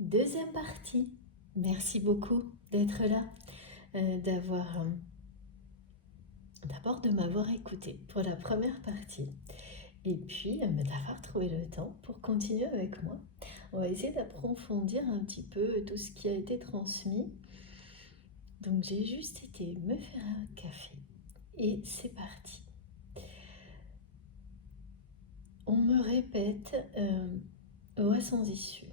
Deuxième partie. Merci beaucoup d'être là, d'abord de m'avoir écouté pour la première partie et puis d'avoir trouvé le temps pour continuer avec moi. On va essayer d'approfondir un petit peu tout ce qui a été transmis. Donc j'ai juste été me faire un café et c'est parti. On me répète voie sans issue.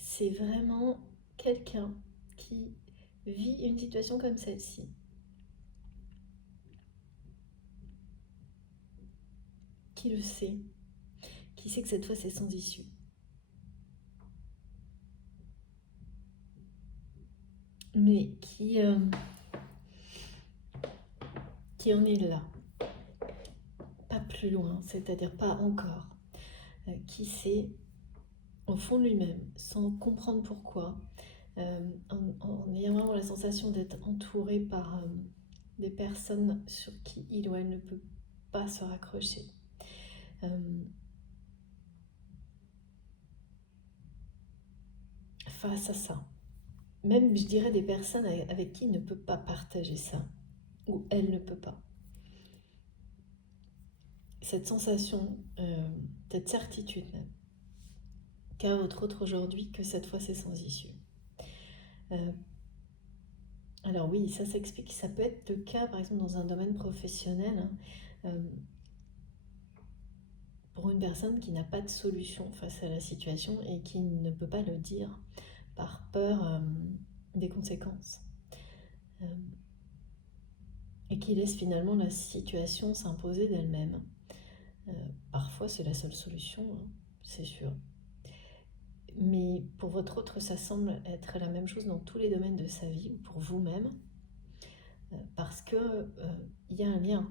C'est vraiment quelqu'un qui vit une situation comme celle-ci. Qui le sait, qui sait que cette fois c'est sans issue. Mais qui en est là, pas plus loin, c'est-à-dire pas encore, qui sait au fond de lui-même, sans comprendre pourquoi, en ayant vraiment la sensation d'être entouré par des personnes sur qui il ou elle ne peut pas se raccrocher. Face à ça, même je dirais des personnes avec qui il ne peut pas partager ça, ou elle ne peut pas. Cette sensation, cette certitude même, qu'a votre autre aujourd'hui, que cette fois c'est sans issue. Alors oui, ça s'explique, ça peut être le cas par exemple dans un domaine professionnel, pour une personne qui n'a pas de solution face à la situation et qui ne peut pas le dire par peur des conséquences. Et qui laisse finalement la situation s'imposer d'elle-même. Parfois c'est la seule solution, c'est sûr. Mais pour votre autre, ça semble être la même chose dans tous les domaines de sa vie, ou pour vous-même, parce que y a un lien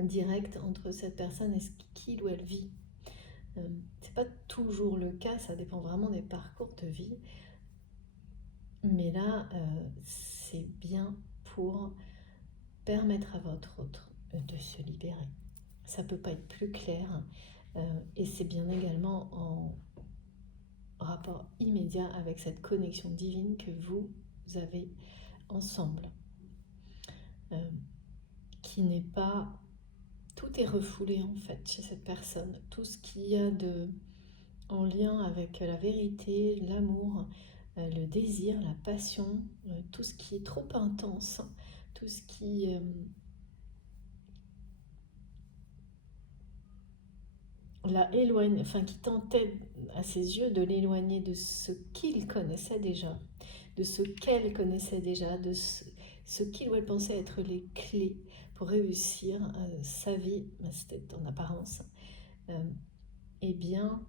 direct entre cette personne et ce qu'il ou elle vit. C'est pas toujours le cas, ça dépend vraiment des parcours de vie. Mais là, c'est bien pour permettre à votre autre de se libérer. Ça peut pas être plus clair, et c'est bien également en rapport immédiat avec cette connexion divine que vous avez ensemble, qui n'est pas... Tout est refoulé en fait chez cette personne. Tout ce qu'il y a en lien avec la vérité, l'amour, le désir, la passion, tout ce qui est trop intense, tout ce qui la éloigne, enfin qui tentait à ses yeux de l'éloigner de ce qu'il connaissait déjà, de ce qu'elle connaissait déjà, de ce qu'il ou elle pensait être les clés pour réussir sa vie, c'était en apparence, eh bien,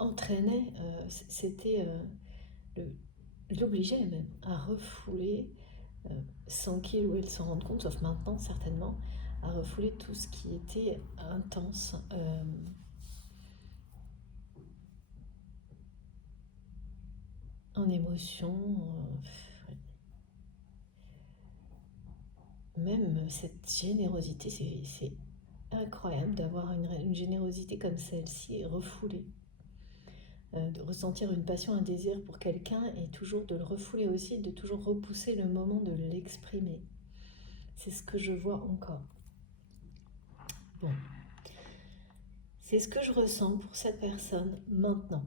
entraînait, c'était l'obligeait même à refouler, sans qu'il ou elle s'en rende compte, sauf maintenant certainement, à refouler tout ce qui était intense, en émotion, même cette générosité, c'est incroyable d'avoir une générosité comme celle-ci refoulée. De ressentir une passion, un désir pour quelqu'un et toujours de le refouler aussi, de toujours repousser le moment de l'exprimer. C'est ce que je vois encore. Bon. C'est ce que je ressens pour cette personne maintenant.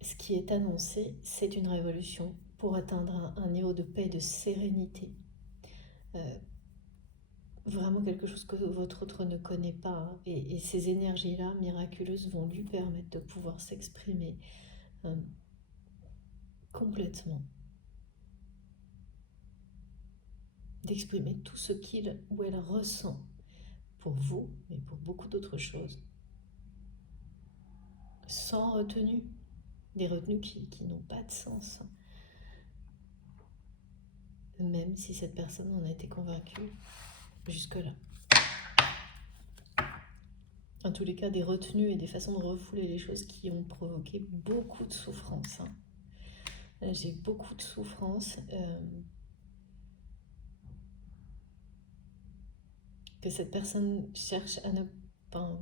Ce qui est annoncé, c'est une révolution pour atteindre un niveau de paix et de sérénité. Vraiment quelque chose que votre autre ne connaît pas. Et ces énergies-là, miraculeuses, vont lui permettre de pouvoir s'exprimer complètement. D'exprimer tout ce qu'il ou elle ressent pour vous, mais pour beaucoup d'autres choses. Sans retenue. Des retenues qui n'ont pas de sens. Même si cette personne en a été convaincue jusque-là. En tous les cas, des retenues et des façons de refouler les choses qui ont provoqué beaucoup de souffrance. J'ai beaucoup de souffrance. que cette personne cherche à ne pas...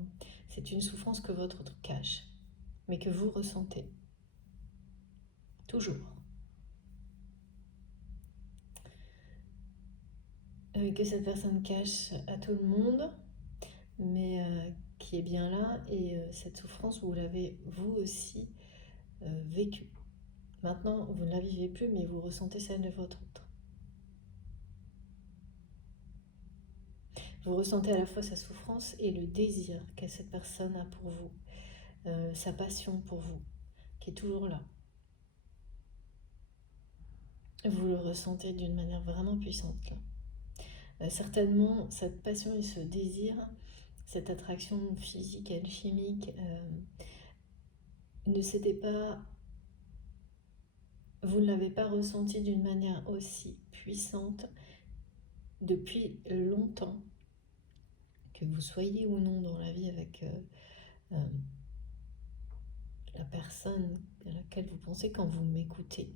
C'est une souffrance que votre autre cache, mais que vous ressentez. Toujours. Que cette personne cache à tout le monde, mais qui est bien là, et cette souffrance, vous l'avez vous aussi vécue. Maintenant, vous ne la vivez plus, mais vous ressentez celle de votre autre. Vous ressentez à la fois sa souffrance et le désir que cette personne a pour vous, sa passion pour vous, qui est toujours là. Vous le ressentez d'une manière vraiment puissante. Certainement, cette passion et ce désir, cette attraction physique, alchimique, ne s'était pas... Vous ne l'avez pas ressenti d'une manière aussi puissante depuis longtemps, que vous soyez ou non dans la vie avec la personne à laquelle vous pensez quand vous m'écoutez.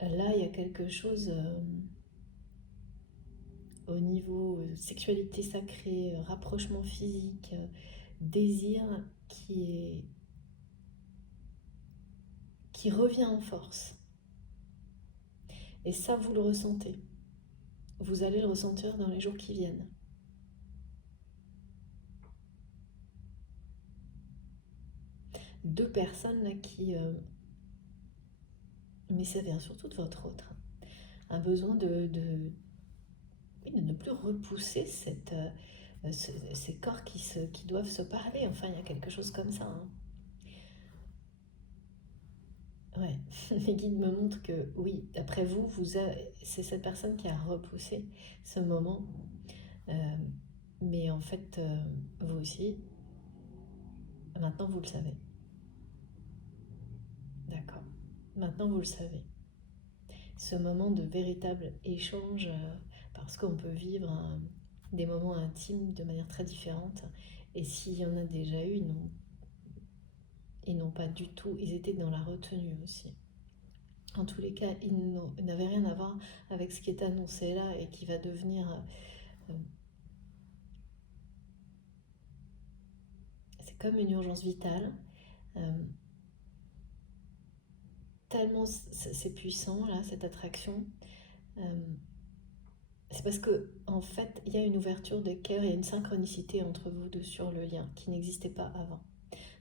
Là, il y a quelque chose au niveau sexualité sacrée, rapprochement physique, désir qui revient en force. Et ça, vous le ressentez. Vous allez le ressentir dans les jours qui viennent. Deux personnes là qui... mais ça vient surtout de votre autre. Un besoin de ne plus repousser ces corps qui doivent se parler. Enfin, il y a quelque chose comme ça. Hein. Ouais, les guides me montrent que oui, d'après vous, c'est cette personne qui a repoussé ce moment. Mais en fait, vous aussi, maintenant vous le savez. D'accord. Maintenant vous le savez. Ce moment de véritable échange, parce qu'on peut vivre des moments intimes de manière très différente. Et s'il y en a déjà eu, ils n'ont pas du tout, ils étaient dans la retenue aussi. En tous les cas, ils n'avaient rien à voir avec ce qui est annoncé là et qui va devenir... c'est comme une urgence vitale. Tellement c'est puissant là, cette attraction. C'est parce que en fait, il y a une ouverture de cœur et une synchronicité entre vous deux sur le lien qui n'existait pas avant.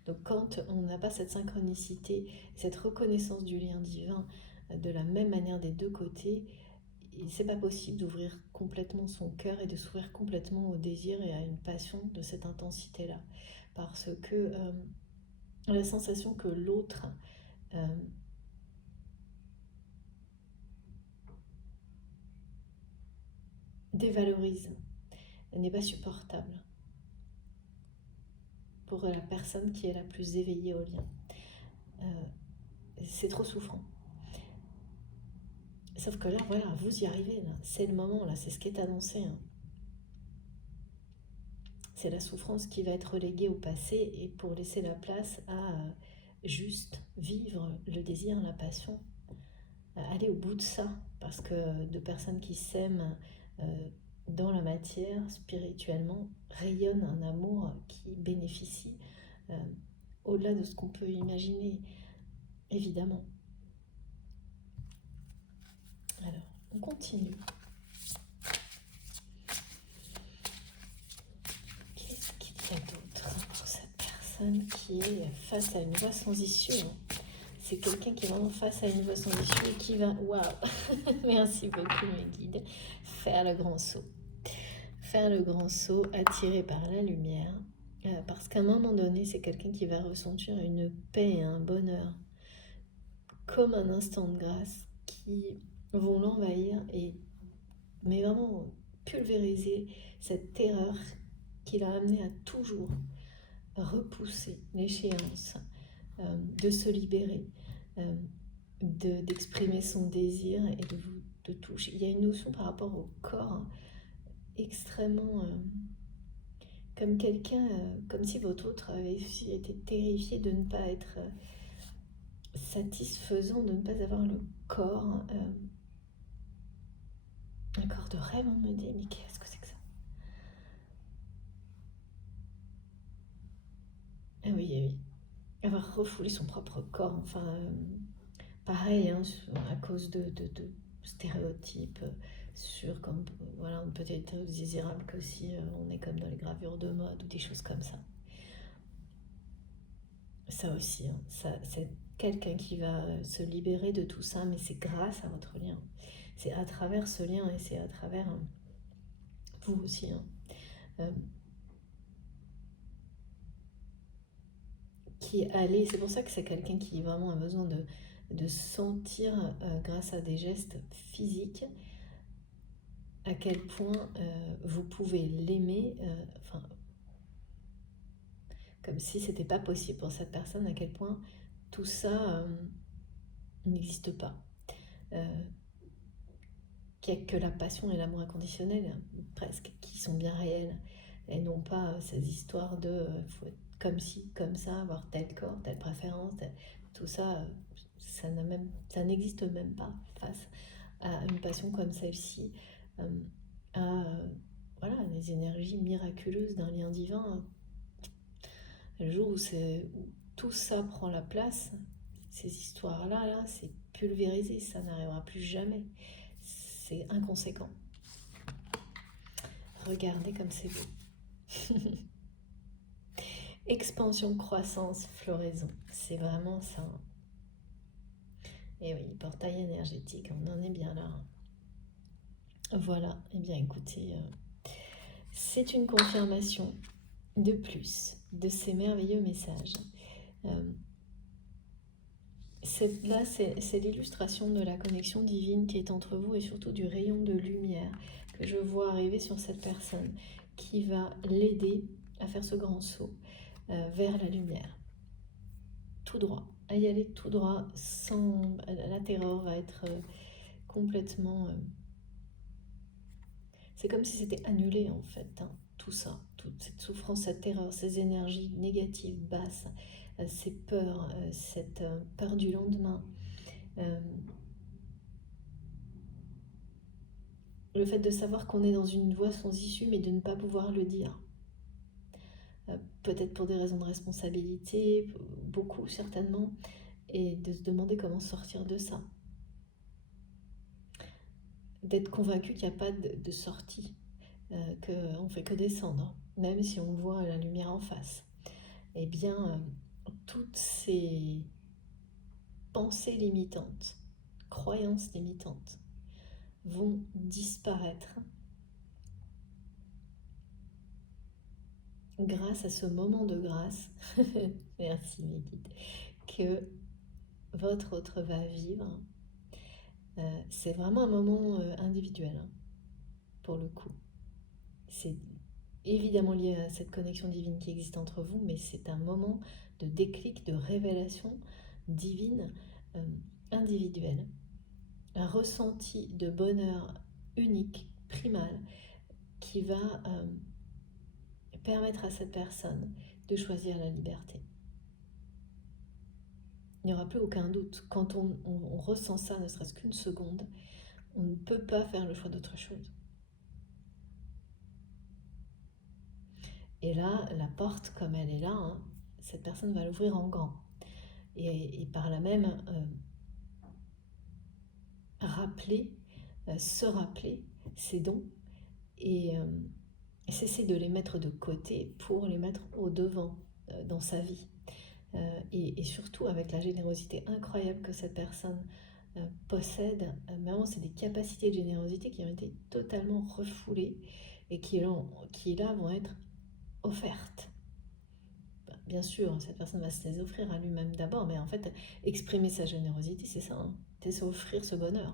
Donc quand on n'a pas cette synchronicité, cette reconnaissance du lien divin de la même manière des deux côtés, c'est pas possible d'ouvrir complètement son cœur et de s'ouvrir complètement au désir et à une passion de cette intensité-là. Parce que la sensation que l'autre dévalorise n'est pas supportable pour la personne qui est la plus éveillée au lien. C'est trop souffrant. Sauf que là, voilà, vous y arrivez, là. C'est le moment, là, c'est ce qui est annoncé. Hein. C'est la souffrance qui va être reléguée au passé et pour laisser la place à juste vivre le désir, la passion, aller au bout de ça. Parce que deux personnes qui s'aiment dans la matière, spirituellement, rayonnent un amour qui bénéficie au-delà de ce qu'on peut imaginer, évidemment. Alors, on continue. Qu'est-ce qu'il y a d'autre pour cette personne qui est face à une voie sans issue? C'est quelqu'un qui est vraiment face à une voie sans issue et qui va, waouh, merci beaucoup mes guides, faire le grand saut. Faire le grand saut attiré par la lumière. Parce qu'à un moment donné, c'est quelqu'un qui va ressentir une paix et un bonheur comme un instant de grâce qui vont l'envahir mais vraiment pulvériser cette terreur qui l'a amené à toujours repousser l'échéance de se libérer, d'exprimer son désir et de toucher. Il y a une notion par rapport au corps extrêmement... comme quelqu'un, comme si votre autre avait été terrifié de ne pas être satisfaisant, de ne pas avoir le corps Un corps de rêve, on me dit, mais qu'est-ce que c'est que ça? Ah oui, ah oui. Avoir refoulé son propre corps, enfin, pareil, hein, à cause de stéréotypes sur comme voilà, on peut être désirable que si on est comme dans les gravures de mode ou des choses comme ça. Ça aussi, hein, ça, c'est quelqu'un qui va se libérer de tout ça, mais c'est grâce à votre lien. C'est à travers ce lien et c'est à travers vous aussi, hein, euh, qui est allé. C'est pour ça que c'est quelqu'un qui vraiment a besoin de sentir, grâce à des gestes physiques, à quel point vous pouvez l'aimer, enfin, comme si c'était pas possible pour cette personne, à quel point tout ça n'existe pas. Euh, qu'il n'y a que la passion et l'amour inconditionnel, presque, qui sont bien réels, et non pas ces histoires de faut être comme ci, comme ça, avoir tel corps, telle préférence, tout ça, ça n'existe même pas face à une passion comme celle-ci, euh, à voilà, les énergies miraculeuses d'un lien divin. Le jour où tout ça prend la place, ces histoires-là, là, c'est pulvérisé, ça n'arrivera plus jamais. C'est inconséquent. Regardez comme c'est beau. Expansion, croissance, floraison. C'est vraiment ça. Et oui, portail énergétique, on en est bien là. Voilà, et bien écoutez, c'est une confirmation de plus de ces merveilleux messages. Euh, Là, c'est l'illustration de la connexion divine qui est entre vous et surtout du rayon de lumière que je vois arriver sur cette personne qui va l'aider à faire ce grand saut vers la lumière. Tout droit, à y aller tout droit, sans la terreur va être complètement... c'est comme si c'était annulé en fait, hein, tout ça, toute cette souffrance, cette terreur, ces énergies négatives, basses, ces peurs, cette peur du lendemain. Euh, le fait de savoir qu'on est dans une voie sans issue mais de ne pas pouvoir le dire. Peut-être pour des raisons de responsabilité, beaucoup certainement, et de se demander comment sortir de ça. D'être convaincu qu'il n'y a pas de sortie, qu'on ne fait que descendre, même si on voit la lumière en face. Eh bien, toutes ces pensées limitantes, croyances limitantes, vont disparaître grâce à ce moment de grâce, merci mes guides, que votre autre va vivre. C'est vraiment un moment individuel, hein, pour le coup. C'est évidemment lié à cette connexion divine qui existe entre vous, mais c'est un moment de déclic, de révélation divine, euh, individuelle. Un ressenti de bonheur unique, primal, qui va permettre à cette personne de choisir la liberté. Il n'y aura plus aucun doute. Quand on ressent ça, ne serait-ce qu'une seconde, on ne peut pas faire le choix d'autre chose. Et là, la porte, comme elle est là, hein, cette personne va l'ouvrir en grand. Et par là même, rappeler, se rappeler ses dons et cesser de les mettre de côté pour les mettre au devant dans sa vie. Et surtout avec la générosité incroyable que cette personne possède, vraiment c'est des capacités de générosité qui ont été totalement refoulées et qui là vont être offertes. Bien sûr, cette personne va se les offrir à lui-même d'abord, mais en fait, exprimer sa générosité, c'est ça, hein, c'est s'offrir ce bonheur.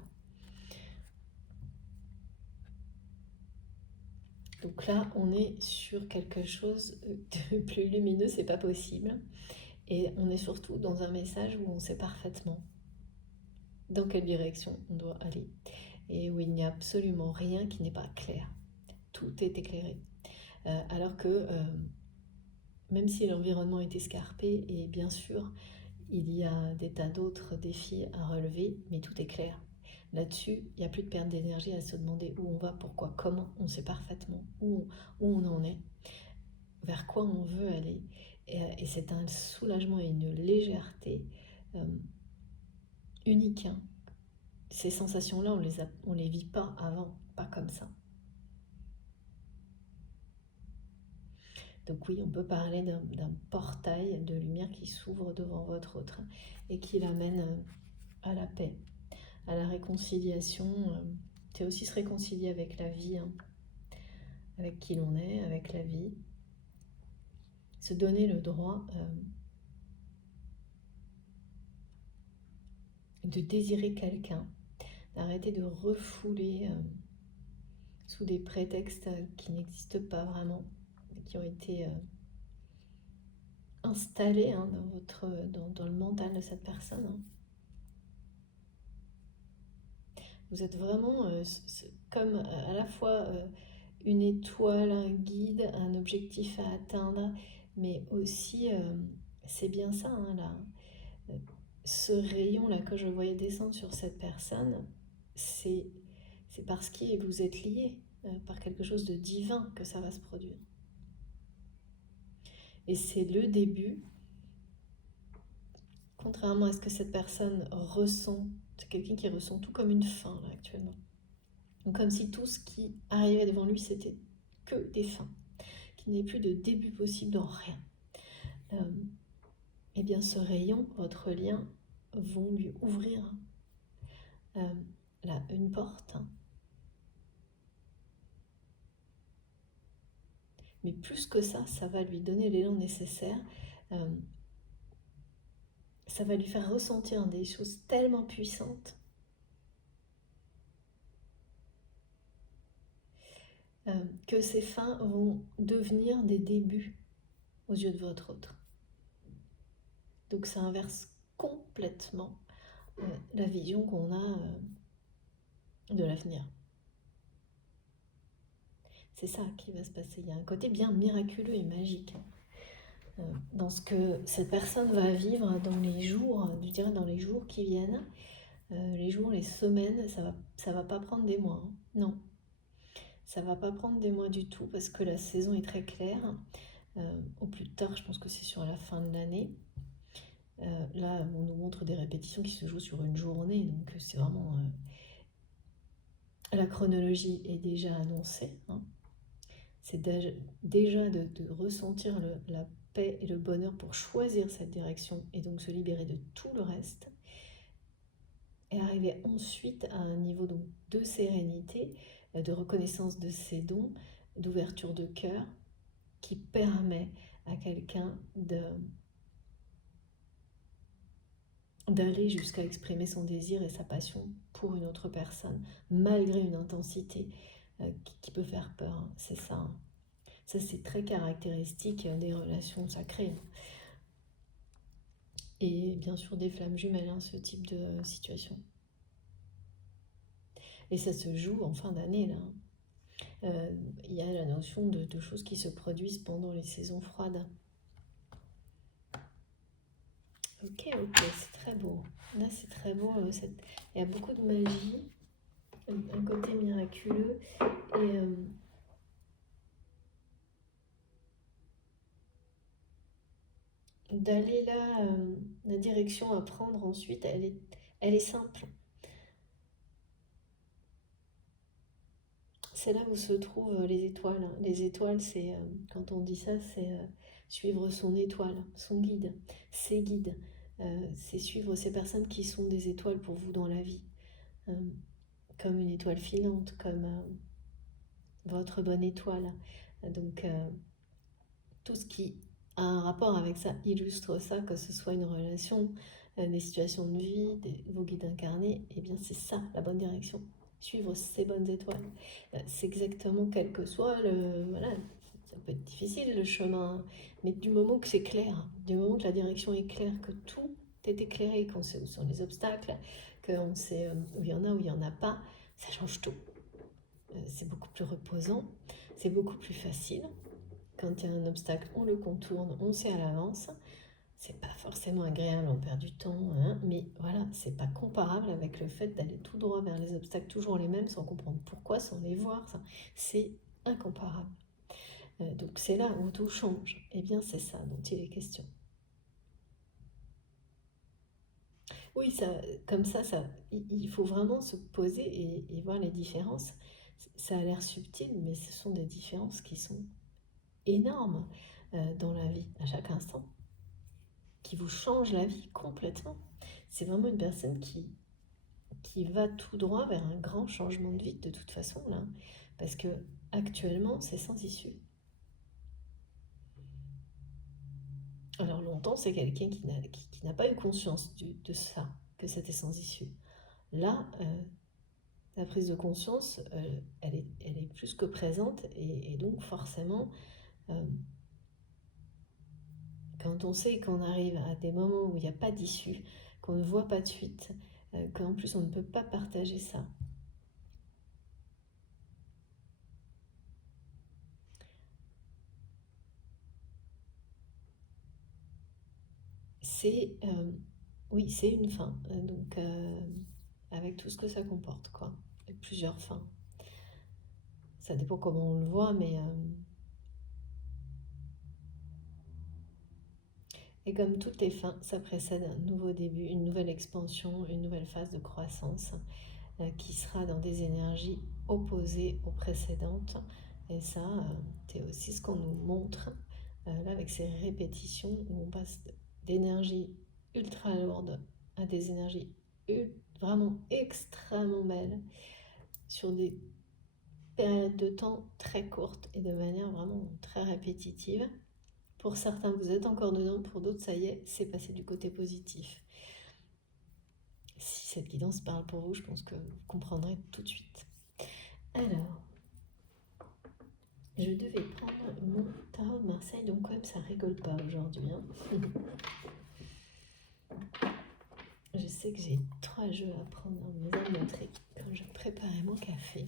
Donc là, on est sur quelque chose de plus lumineux, c'est pas possible. Et on est surtout dans un message où on sait parfaitement dans quelle direction on doit aller. Et où il n'y a absolument rien qui n'est pas clair. Tout est éclairé. Alors que même si l'environnement est escarpé, et bien sûr, il y a des tas d'autres défis à relever, mais tout est clair. Là-dessus, il n'y a plus de perte d'énergie à se demander où on va, pourquoi, comment. On sait parfaitement où on en est, vers quoi on veut aller. Et c'est un soulagement et une légèreté unique. Hein. Ces sensations-là, on les vit pas avant, pas comme ça. Donc oui, on peut parler d'un portail de lumière qui s'ouvre devant votre autre et qui l'amène à la paix, à la réconciliation. C'est aussi se réconcilier avec la vie, hein, avec qui l'on est, avec la vie. Se donner le droit de désirer quelqu'un, d'arrêter de refouler sous des prétextes qui n'existent pas vraiment, qui ont été installés hein, dans le mental de cette personne. Hein. Vous êtes vraiment comme à la fois une étoile, un guide, un objectif à atteindre, mais aussi, c'est bien ça, hein, là, ce rayon-là que je voyais descendre sur cette personne, c'est parce que vous êtes liés par quelque chose de divin que ça va se produire. Et c'est le début, contrairement à ce que cette personne ressent, c'est quelqu'un qui ressent tout comme une fin là, actuellement. Donc comme si tout ce qui arrivait devant lui, c'était que des fins, qu'il n'y ait plus de début possible dans rien. Eh bien ce rayon, votre lien, vont lui ouvrir une porte. Mais plus que ça va lui donner l'élan nécessaire. Ça va lui faire ressentir des choses tellement puissantes que ces fins vont devenir des débuts aux yeux de votre autre. Donc ça inverse complètement la vision qu'on a de l'avenir. C'est ça qui va se passer. Il y a un côté bien miraculeux et magique dans ce que cette personne va vivre dans les jours, je dirais dans les jours qui viennent, les jours, les semaines, ça va pas prendre des mois. Hein. Non, ça va pas prendre des mois du tout parce que la saison est très claire. Au plus tard, je pense que c'est sur la fin de l'année. Là, on nous montre des répétitions qui se jouent sur une journée, donc c'est vraiment... la chronologie est déjà annoncée. Hein. C'est déjà de ressentir la paix et le bonheur pour choisir cette direction et donc se libérer de tout le reste. Et arriver ensuite à un niveau donc, de sérénité, de reconnaissance de ses dons, d'ouverture de cœur, qui permet à quelqu'un d'aller jusqu'à exprimer son désir et sa passion pour une autre personne, malgré une intensité qui peut faire peur. Hein. C'est ça. Hein. Ça, c'est très caractéristique des relations sacrées. Et bien sûr des flammes jumelles, hein, ce type de situation. Et ça se joue en fin d'année, là. Il y a la notion de choses qui se produisent pendant les saisons froides. Ok, c'est très beau. Là, c'est très beau. Il y a beaucoup de magie, un côté miraculeux. Et d'aller là, la direction à prendre ensuite, elle est simple. C'est là où se trouvent les étoiles. Les étoiles, c'est, quand on dit ça, c'est suivre son étoile, son guide, ses guides. C'est suivre ces personnes qui sont des étoiles pour vous dans la vie. Comme une étoile filante, comme votre bonne étoile. Donc, tout ce qui a un rapport avec ça illustre ça, que ce soit une relation, des situations de vie, vos guides incarnés, et bien c'est ça, la bonne direction. Suivre ces bonnes étoiles. C'est exactement quel que soit voilà, ça peut être difficile le chemin, mais du moment que c'est clair, du moment que la direction est claire, que tout est éclairé, qu'on sait où sont les obstacles, qu'on sait où il y en a, où il n'y en a pas, ça change tout. C'est beaucoup plus reposant, c'est beaucoup plus facile. Quand il y a un obstacle, on le contourne, on sait à l'avance. c'est pas forcément agréable, on perd du temps, hein, mais voilà, c'est pas comparable avec le fait d'aller tout droit vers les obstacles, toujours les mêmes, sans comprendre pourquoi, sans les voir. C'est incomparable. Donc c'est là où tout change. Eh bien, c'est ça dont il est question. Oui, comme ça, il faut vraiment se poser et voir les différences. Ça a l'air subtil, mais ce sont des différences qui sont énormes dans la vie, à chaque instant, qui vous changent la vie complètement. C'est vraiment une personne qui va tout droit vers un grand changement de vie de toute façon, là, parce que actuellement, c'est sans issue. Alors longtemps, c'est quelqu'un qui n'a pas eu conscience de ça, que c'était sans issue. Là, la prise de conscience, elle est plus que présente, et donc forcément, euh, quand on sait qu'on arrive à des moments où il n'y a pas d'issue, qu'on ne voit pas de suite, qu'en plus on ne peut pas partager ça, oui, c'est une fin. Donc, avec tout ce que ça comporte, quoi. Et plusieurs fins. Ça dépend comment on le voit, mais... et comme toutes les fins, ça précède un nouveau début, une nouvelle expansion, une nouvelle phase de croissance qui sera dans des énergies opposées aux précédentes. Et ça, c'est aussi ce qu'on nous montre là avec ces répétitions où on passe d'énergie ultra lourde à des énergies vraiment extrêmement belles sur des périodes de temps très courtes et de manière vraiment très répétitive. Pour certains, vous êtes encore dedans, pour d'autres, ça y est, c'est passé du côté positif. Si cette guidance parle pour vous, je pense que vous comprendrez tout de suite. Alors, je devais prendre mon tarot de Marseille, donc comme ça rigole pas aujourd'hui. Hein. Je sais que j'ai 3 jeux à prendre dans mes annoteries quand je préparais mon café.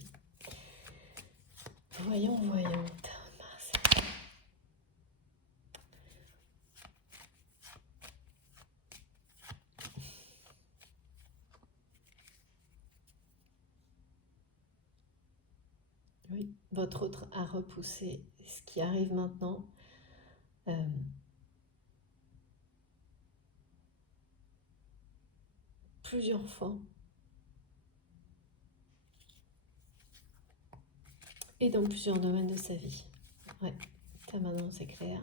Voyons, tarot de Marseille. Oui, votre autre a repoussé ce qui arrive maintenant. Plusieurs fois. Et dans plusieurs domaines de sa vie. Ouais, ça maintenant c'est clair.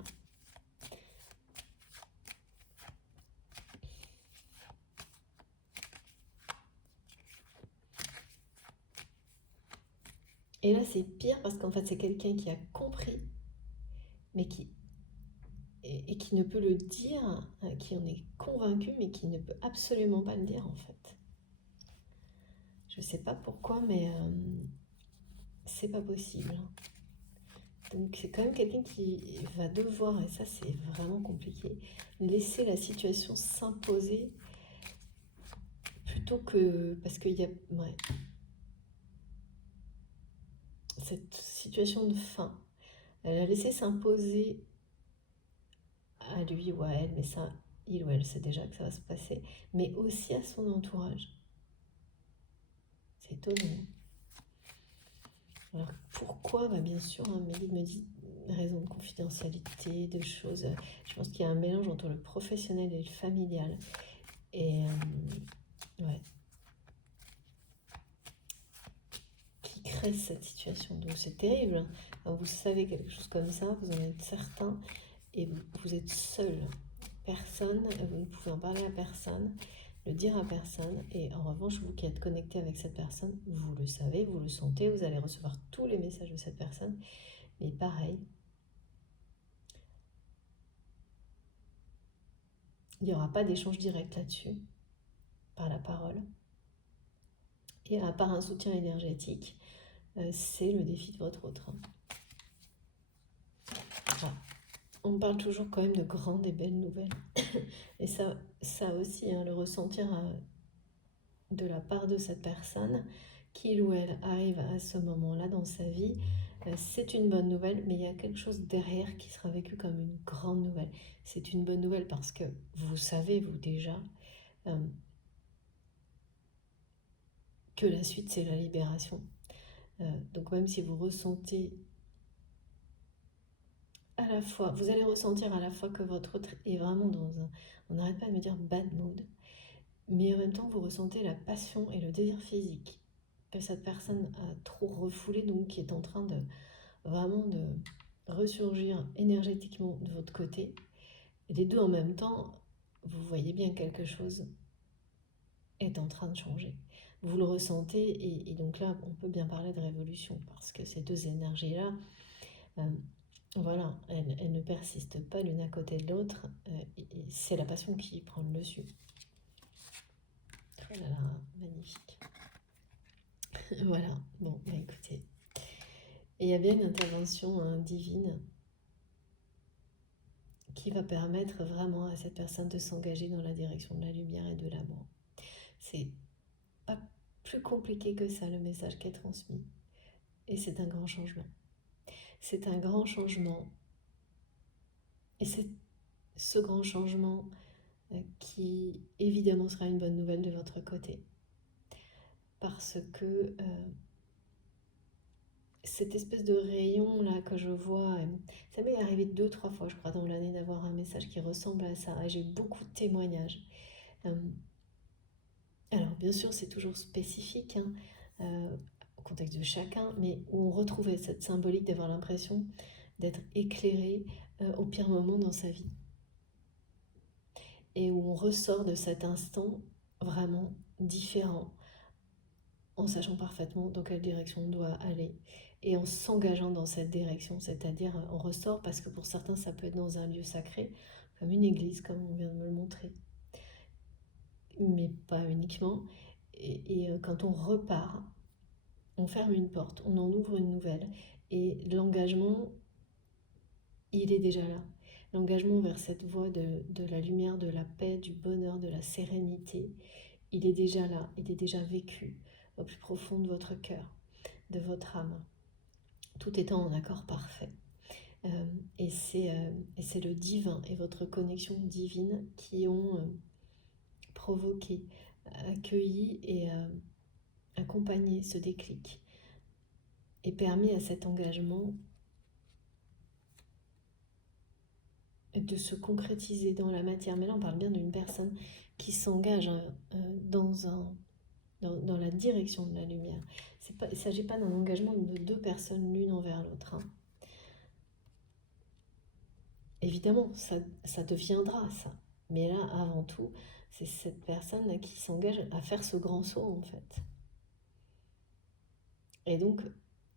Et là c'est pire parce qu'en fait c'est quelqu'un qui a compris, mais qui ne peut le dire, qui en est convaincu, mais qui ne peut absolument pas le dire en fait. Je sais pas pourquoi, mais c'est pas possible. Donc c'est quand même quelqu'un qui va devoir, et ça c'est vraiment compliqué, laisser la situation s'imposer plutôt que... Parce qu'il y a... Ouais. Cette situation de fin, elle a laissé s'imposer à lui ou à elle, mais ça, il ou elle sait déjà que ça va se passer, mais aussi à son entourage. C'est étonnant. Alors pourquoi? Bien sûr, hein, mes guides me disent raison de confidentialité, de choses. Je pense qu'il y a un mélange entre le professionnel et le familial. Et ouais. Qui crée cette situation. Donc c'est terrible. Alors, vous savez quelque chose comme ça, vous en êtes certain, et vous êtes seul. Personne, vous ne pouvez en parler à personne, le dire à personne, et en revanche, vous qui êtes connecté avec cette personne, vous le savez, vous le sentez, vous allez recevoir tous les messages de cette personne, mais pareil, il n'y aura pas d'échange direct là-dessus, par la parole, et à part un soutien énergétique, c'est le défi de votre autre. Voilà. On parle toujours quand même de grandes et belles nouvelles, et ça aussi, hein, le ressentir de la part de cette personne, qu'il ou elle arrive à ce moment-là dans sa vie, C'est une bonne nouvelle, mais il y a quelque chose derrière qui sera vécu comme une grande nouvelle. C'est une bonne nouvelle parce que vous savez, vous déjà, euh, que la suite, c'est la libération. Donc même si vous ressentez à la fois, vous allez ressentir à la fois que votre autre est vraiment dans un, on n'arrête pas de me dire bad mood, mais en même temps vous ressentez la passion et le désir physique que cette personne a trop refoulé, donc qui est en train de vraiment de ressurgir énergétiquement de votre côté. Et les deux en même temps, vous voyez bien que quelque chose est en train de changer. Vous le ressentez et donc là, on peut bien parler de révolution parce que ces deux énergies-là, euh, voilà, elles ne persistent pas l'une à côté de l'autre et c'est la passion qui prend le dessus. Oh là là, magnifique. Voilà, bon, bah écoutez. Et il y a bien une intervention divine qui va permettre vraiment à cette personne de s'engager dans la direction de la lumière et de l'amour. C'est pas plus compliqué que ça le message qui est transmis. Et c'est un grand changement. C'est un grand changement. Et c'est ce grand changement qui évidemment sera une bonne nouvelle de votre côté. Parce que cette espèce de rayon là que je vois, ça m'est arrivé 2-3 fois je crois dans l'année d'avoir un message qui ressemble à ça. Et j'ai beaucoup de témoignages. Alors bien sûr c'est toujours spécifique au contexte de chacun, mais où on retrouvait cette symbolique d'avoir l'impression d'être éclairé au pire moment dans sa vie. Et où on ressort de cet instant vraiment différent, en sachant parfaitement dans quelle direction on doit aller et en s'engageant dans cette direction, c'est-à-dire on ressort parce que pour certains ça peut être dans un lieu sacré, comme une église, comme on vient de me le montrer, mais pas uniquement. Et quand on repart, on ferme une porte, on en ouvre une nouvelle, et l'engagement, il est déjà là. L'engagement vers cette voie de la lumière, de la paix, du bonheur, de la sérénité, il est déjà là, il est déjà vécu au plus profond de votre cœur, de votre âme, tout étant en accord parfait. Et c'est le divin et votre connexion divine qui ont provoqué, accueilli et accompagné ce déclic et permis à cet engagement de se concrétiser dans la matière. Mais là, on parle bien d'une personne qui s'engage dans la direction de la lumière. Il ne s'agit pas d'un engagement de deux personnes l'une envers l'autre. Évidemment, ça deviendra ça. Mais là, avant tout, c'est cette personne qui s'engage à faire ce grand saut, en fait. Et donc,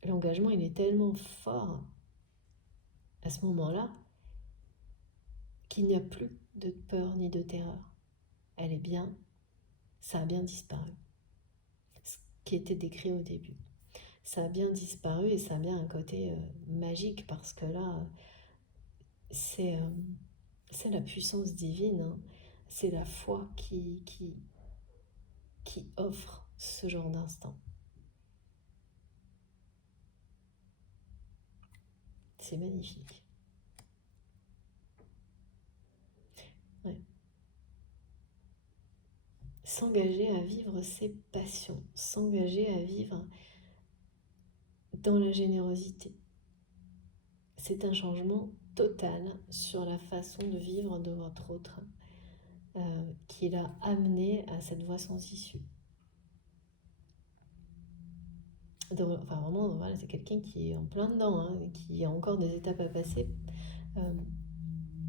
l'engagement, il est tellement fort à ce moment-là qu'il n'y a plus de peur ni de terreur. Ça a bien disparu. Ce qui était décrit au début. Ça a bien disparu et ça a bien un côté magique parce que là, c'est la puissance divine, hein. C'est la foi qui offre ce genre d'instant. C'est magnifique. Ouais. S'engager à vivre ses passions, s'engager à vivre dans la générosité. C'est un changement total sur la façon de vivre de votre autre qui l'a amené à cette voie sans issue. Enfin vraiment, voilà, c'est quelqu'un qui est en plein dedans, hein, qui a encore des étapes à passer.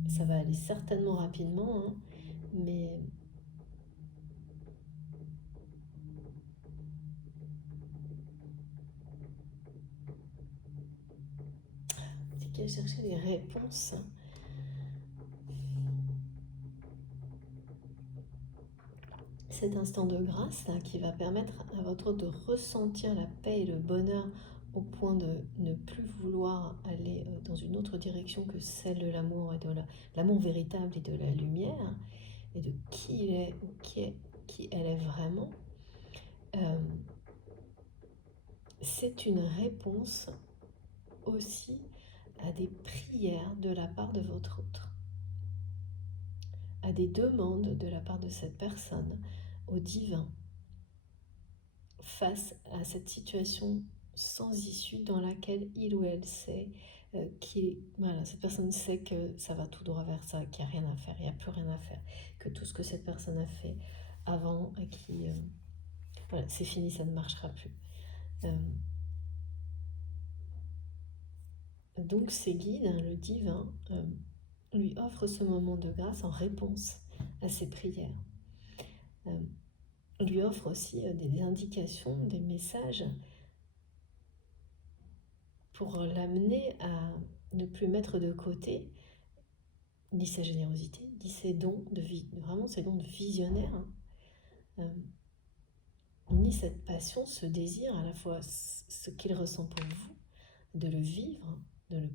Ça va aller certainement rapidement, hein, mais c'est qu'elle cherchait des réponses. Cet instant de grâce là, qui va permettre à votre autre de ressentir la paix et le bonheur au point de ne plus vouloir aller dans une autre direction que celle de l'amour et de l'amour véritable et de la lumière et de qui il est ou qui elle est vraiment. C'est une réponse aussi à des prières de la part de votre autre, à des demandes de la part de cette personne au divin face à cette situation sans issue dans laquelle il ou elle sait voilà, cette personne sait que ça va tout droit vers ça, qu'il n'y a rien à faire, il n'y a plus rien à faire, que tout ce que cette personne a fait avant, voilà, c'est fini, ça ne marchera plus. Donc ces guides, le divin, lui offre ce moment de grâce en réponse à ses prières. Lui offre aussi des indications, des messages pour l'amener à ne plus mettre de côté ni sa générosité, ni ses dons de vie, vraiment ses dons de visionnaire, ni cette passion, ce désir, à la fois ce qu'il ressent pour vous, de le vivre, de le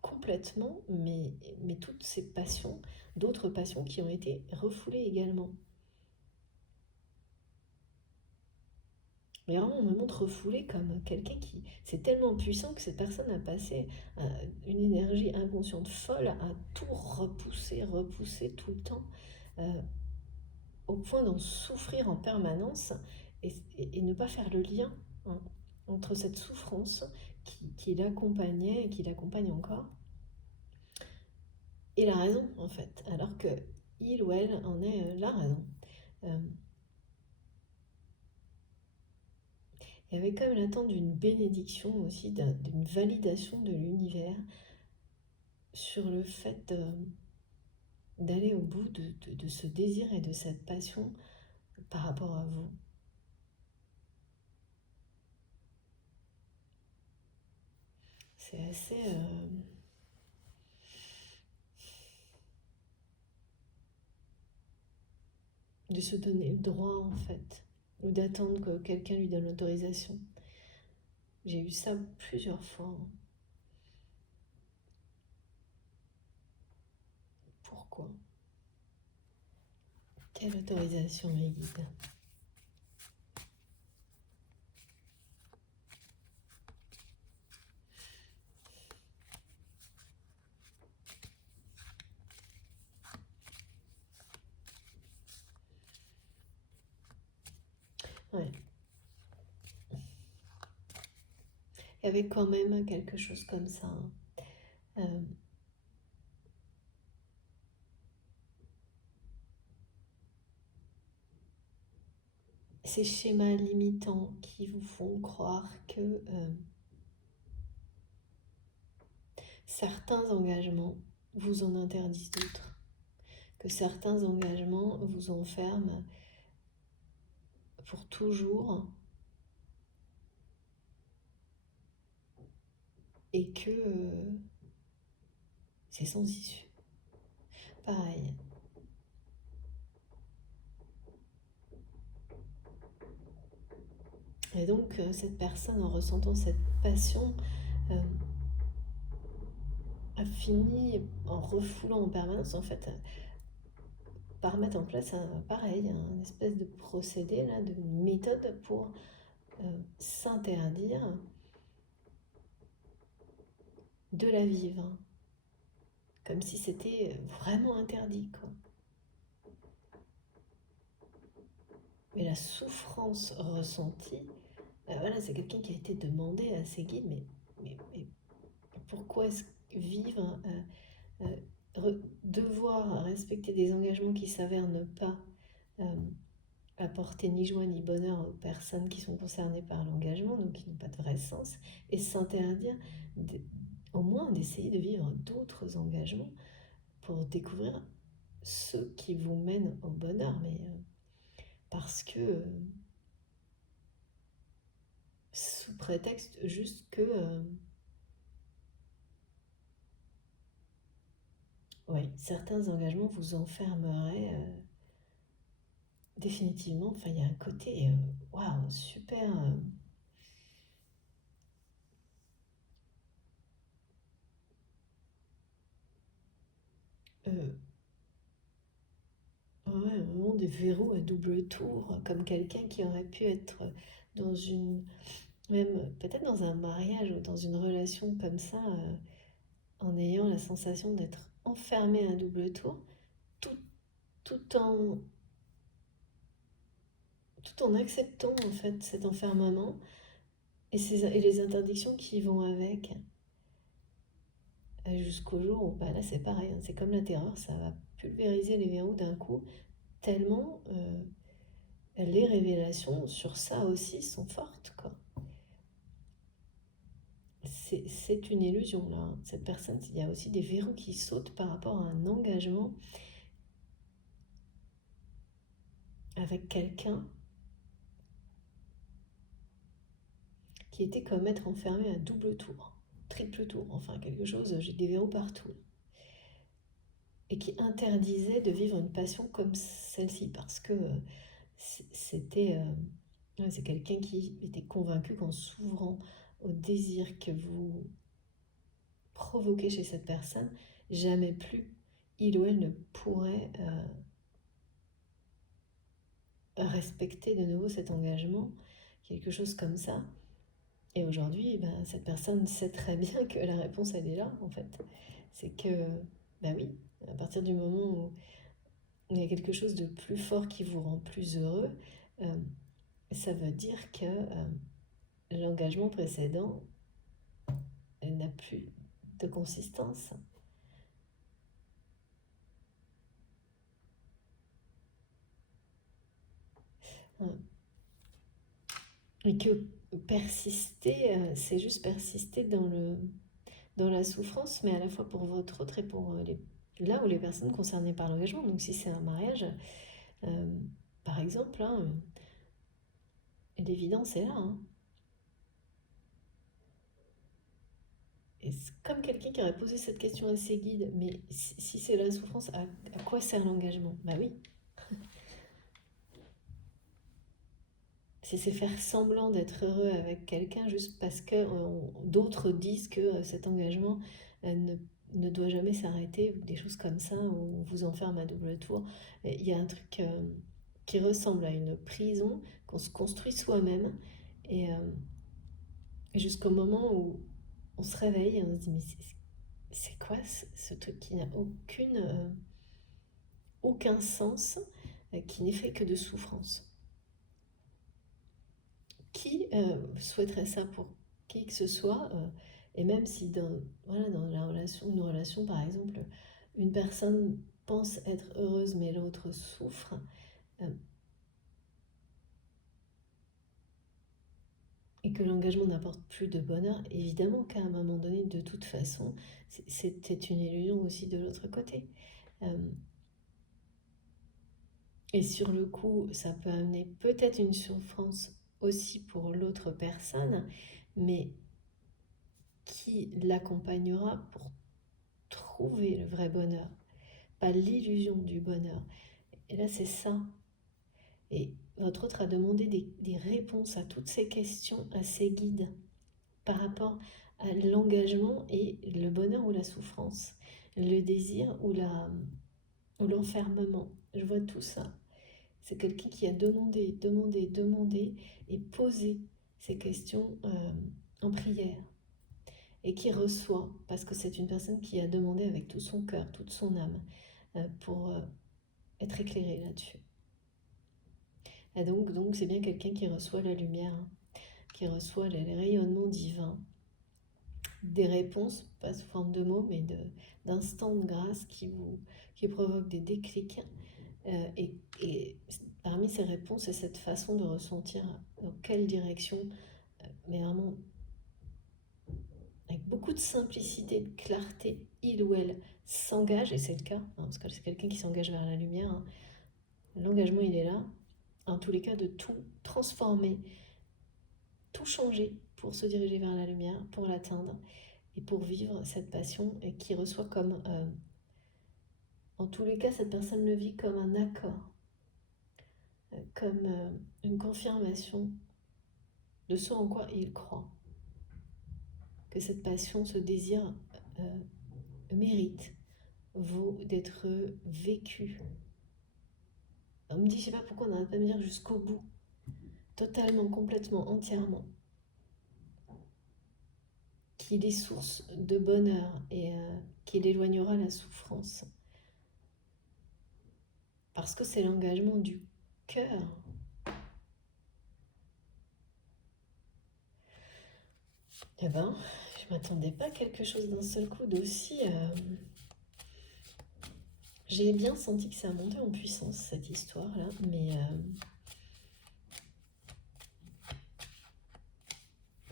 complètement, mais toutes ces passions, d'autres passions qui ont été refoulées également. Mais vraiment, on me montre refoulé comme quelqu'un qui... C'est tellement puissant que cette personne a passé une énergie inconsciente folle à tout repousser tout le temps, au point d'en souffrir en permanence et ne pas faire le lien, hein, entre cette souffrance qui l'accompagnait et qui l'accompagne encore, et la raison, en fait, alors que il ou elle en est la raison. Il y avait quand même l'attente d'une bénédiction aussi, d'une validation de l'univers sur le fait d'aller au bout de ce désir et de cette passion par rapport à vous. C'est assez... de se donner le droit, en fait, ou d'attendre que quelqu'un lui donne l'autorisation. J'ai eu ça plusieurs fois. Pourquoi? Quelle autorisation, mes guides? Ouais. Il y avait quand même quelque chose comme ça. Ces schémas limitants qui vous font croire que certains engagements vous en interdisent d'autres, que certains engagements vous enferment pour toujours et que c'est sans issue. Pareil. Et donc cette personne, en ressentant cette passion, a fini en refoulant en permanence, en fait, par mettre en place pareil, un espèce de procédé, là, de méthode pour s'interdire de la vivre, comme si c'était vraiment interdit, quoi. Mais la souffrance ressentie, voilà, c'est quelqu'un qui a été demandé à ses guides, mais pourquoi est-ce que vivre, devoir respecter des engagements qui s'avèrent ne pas apporter ni joie ni bonheur aux personnes qui sont concernées par l'engagement, donc qui n'ont pas de vrai sens, et s'interdire au moins d'essayer de vivre d'autres engagements pour découvrir ceux qui vous mènent au bonheur, mais parce que sous prétexte juste que oui, certains engagements vous enfermeraient définitivement. Enfin, il y a un côté waouh, super ouais, vraiment des verrous à double tour, comme quelqu'un qui aurait pu être dans une même peut-être dans un mariage ou dans une relation comme ça, en ayant la sensation d'être enfermé à double tour, tout, tout en, tout en acceptant en fait cet enfermement et les interdictions qui vont avec, jusqu'au jour où bah là c'est pareil, hein, c'est comme la terreur, ça va pulvériser les verrous d'un coup, tellement les révélations sur ça aussi sont fortes, quoi. C'est une illusion là, hein. Cette personne, il y a aussi des verrous qui sautent par rapport à un engagement avec quelqu'un qui était comme être enfermé à double tour, triple tour, enfin quelque chose, j'ai des verrous partout. Et qui interdisait de vivre une passion comme celle-ci parce que c'était c'est quelqu'un qui était convaincu qu'en s'ouvrant au désir que vous provoquez chez cette personne, jamais plus il ou elle ne pourrait respecter de nouveau cet engagement, quelque chose comme ça. Et aujourd'hui, ben, cette personne sait très bien que la réponse, elle est là, en fait. C'est que, ben oui, à partir du moment où il y a quelque chose de plus fort qui vous rend plus heureux, euh, ça veut dire que l'engagement précédent n'a plus de consistance. Et que persister, c'est juste persister dans la souffrance, mais à la fois pour votre autre et pour là où les personnes concernées par l'engagement. Donc si c'est un mariage, euh, par exemple, hein, l'évidence est là. Hein. Et c'est comme quelqu'un qui aurait posé cette question à ses guides, mais si c'est la souffrance, à quoi sert l'engagement? Bah oui, si c'est faire semblant d'être heureux avec quelqu'un juste parce que d'autres disent que cet engagement ne doit jamais s'arrêter, ou des choses comme ça, où on vous enferme à double tour. Il y a un truc qui ressemble à une prison qu'on se construit soi-même, et jusqu'au moment où on se réveille et on se dit mais c'est quoi ce truc qui n'a aucun sens, qui n'est fait que de souffrance. Qui souhaiterait ça pour qui que ce soit, et même si voilà, dans une relation par exemple, une personne pense être heureuse mais l'autre souffre, euh, et que l'engagement n'apporte plus de bonheur, évidemment qu'à un moment donné, de toute façon, c'était une illusion aussi de l'autre côté. Euh, et sur le coup, ça peut amener peut-être une souffrance aussi pour l'autre personne, mais qui l'accompagnera pour trouver le vrai bonheur, pas l'illusion du bonheur. Et là, c'est ça. Et votre autre a demandé des réponses à toutes ces questions à ses guides par rapport à l'engagement et le bonheur ou la souffrance, le désir ou l'enfermement. Je vois tout ça. C'est quelqu'un qui a demandé et posé ces questions en prière et qui reçoit, parce que c'est une personne qui a demandé avec tout son cœur, toute son âme, pour être éclairé là-dessus. Et donc c'est bien quelqu'un qui reçoit la lumière, hein, qui reçoit les rayonnements divins, des réponses, pas sous forme de mots, mais d'instants de grâce qui provoquent des déclics. Et parmi ces réponses, c'est cette façon de ressentir dans quelle direction, mais vraiment avec beaucoup de simplicité, de clarté, il ou elle s'engage, et c'est le cas, hein, parce que c'est quelqu'un qui s'engage vers la lumière. Hein. L'engagement, il est là, en tous les cas, de tout transformer, tout changer pour se diriger vers la lumière, pour l'atteindre et pour vivre cette passion et qui reçoit comme, en tous les cas, cette personne le vit comme un accord, comme une confirmation de ce en quoi il croit, que cette passion, ce désir mérite, vaut d'être vécu. On me dit, je sais pas pourquoi on n'arrête pas de me dire jusqu'au bout, totalement, complètement, entièrement. qu'il est source de bonheur et qu'il éloignera la souffrance. Parce que c'est l'engagement du cœur. Eh ben, je m'attendais pas à quelque chose d'un seul coup d'aussi... J'ai bien senti que ça a monté en puissance, cette histoire-là, mais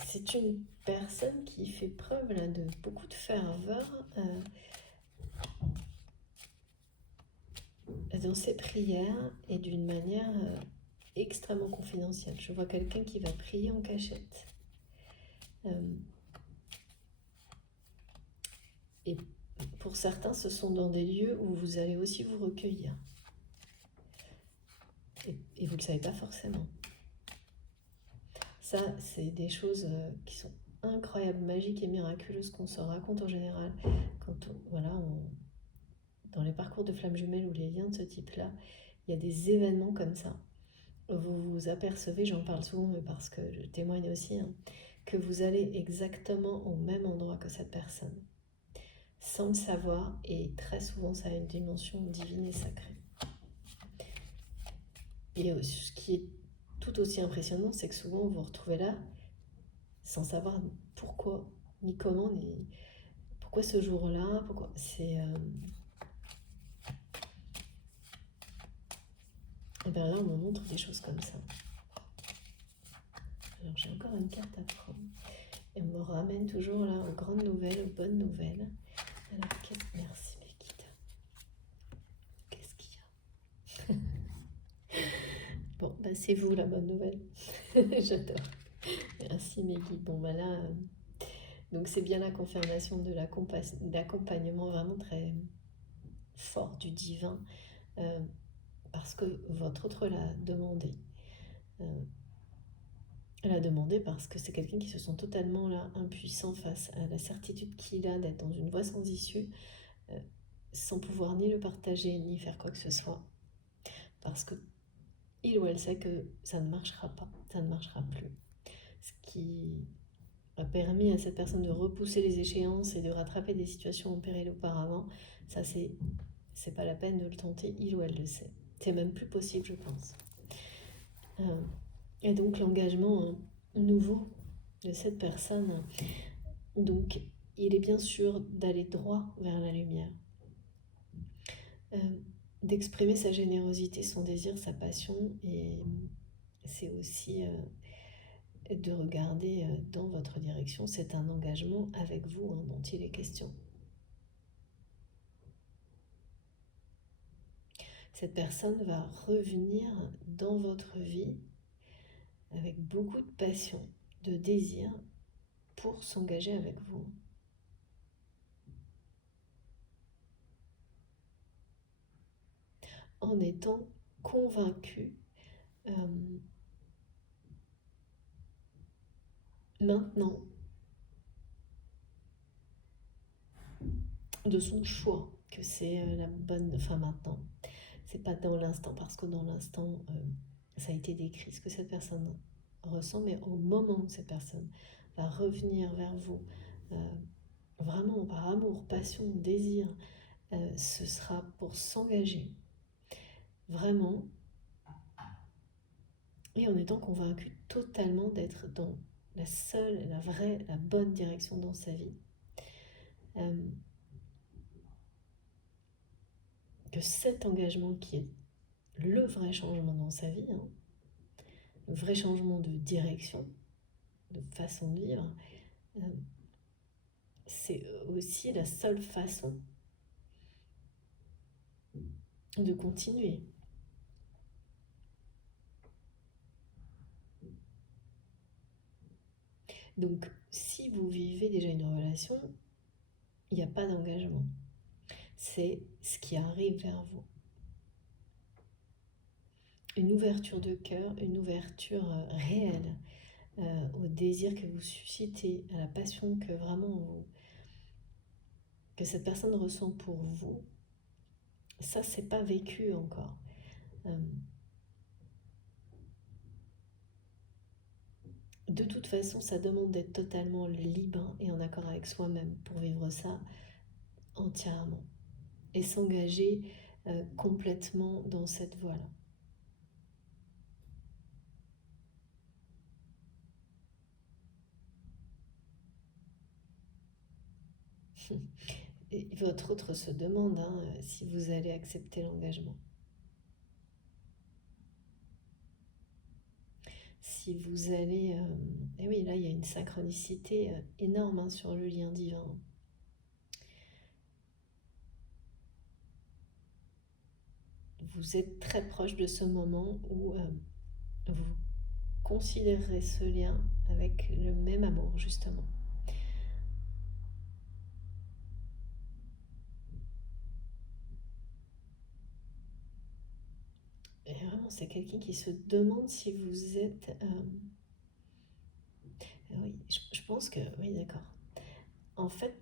c'est une personne qui fait preuve là, de beaucoup de ferveur dans ses prières et d'une manière extrêmement confidentielle. Je vois quelqu'un qui va prier en cachette. Et pour certains, ce sont dans des lieux où vous allez aussi vous recueillir. Et vous ne le savez pas forcément. Ça, c'est des choses qui sont incroyables, magiques et miraculeuses qu'on se raconte en général quand dans les parcours de flammes jumelles ou les liens de ce type-là, il y a des événements comme ça. Vous vous apercevez, j'en parle souvent, mais parce que je témoigne aussi, que vous allez exactement au même endroit que cette personne, sans le savoir, et très souvent ça a une dimension divine et sacrée. Et ce qui est tout aussi impressionnant, c'est que souvent vous vous retrouvez là, sans savoir pourquoi, ni comment, ni pourquoi ce jour-là, pourquoi. Et bien là, on me montre des choses comme ça. Alors j'ai encore une carte à prendre. Et on me ramène toujours là aux grandes nouvelles, aux bonnes nouvelles. Alors, merci mes guides. Qu'est-ce qu'il y a? Bon, bah c'est vous la bonne nouvelle. J'adore. Merci mes guides. Bon, bah là, donc c'est bien la confirmation de l'accompagnement vraiment très fort du divin, parce que votre autre l'a demandé. Elle a demandé parce que c'est quelqu'un qui se sent totalement là impuissant face à la certitude qu'il a d'être dans une voie sans issue, sans pouvoir ni le partager ni faire quoi que ce soit, parce que il ou elle sait que ça ne marchera pas, ça ne marchera plus. Ce qui a permis à cette personne de repousser les échéances et de rattraper des situations en péril auparavant, ça c'est pas la peine de le tenter, il ou elle le sait. C'est même plus possible, je pense. Et donc l'engagement nouveau de cette personne, donc il est bien sûr d'aller droit vers la lumière, d'exprimer sa générosité, son désir, sa passion, et c'est aussi de regarder dans votre direction. C'est un engagement avec vous dont il est question. Cette personne va revenir dans votre vie avec beaucoup de passion, de désir pour s'engager avec vous. En étant convaincu maintenant de son choix, que c'est la bonne... Enfin maintenant, c'est pas dans l'instant, parce que dans l'instant, ça a été décrit ce que cette personne ressent, mais au moment où cette personne va revenir vers vous, vraiment par amour, passion, désir, ce sera pour s'engager vraiment, et en étant convaincu totalement d'être dans la seule, la vraie, la bonne direction dans sa vie. Que cet engagement qui est le vrai changement dans sa vie, le vrai changement de direction, de façon de vivre, c'est aussi la seule façon de continuer. Donc, si vous vivez déjà une relation, il n'y a pas d'engagement. C'est ce qui arrive vers vous. Une ouverture de cœur, une ouverture réelle au désir que vous suscitez, à la passion que vraiment que cette personne ressent pour vous. Ça, c'est pas vécu encore. De toute façon, ça demande d'être totalement libre et en accord accord avec soi-même pour vivre ça entièrement et s'engager complètement dans cette voie-là. Et votre autre se demande si vous allez accepter l'engagement. Si vous allez... et oui, là, il y a une synchronicité énorme sur le lien divin. Vous êtes très proche de ce moment où vous considérerez ce lien avec le même amour, justement. Et vraiment, c'est quelqu'un qui se demande si vous êtes... oui, je pense que... Oui, d'accord. En fait,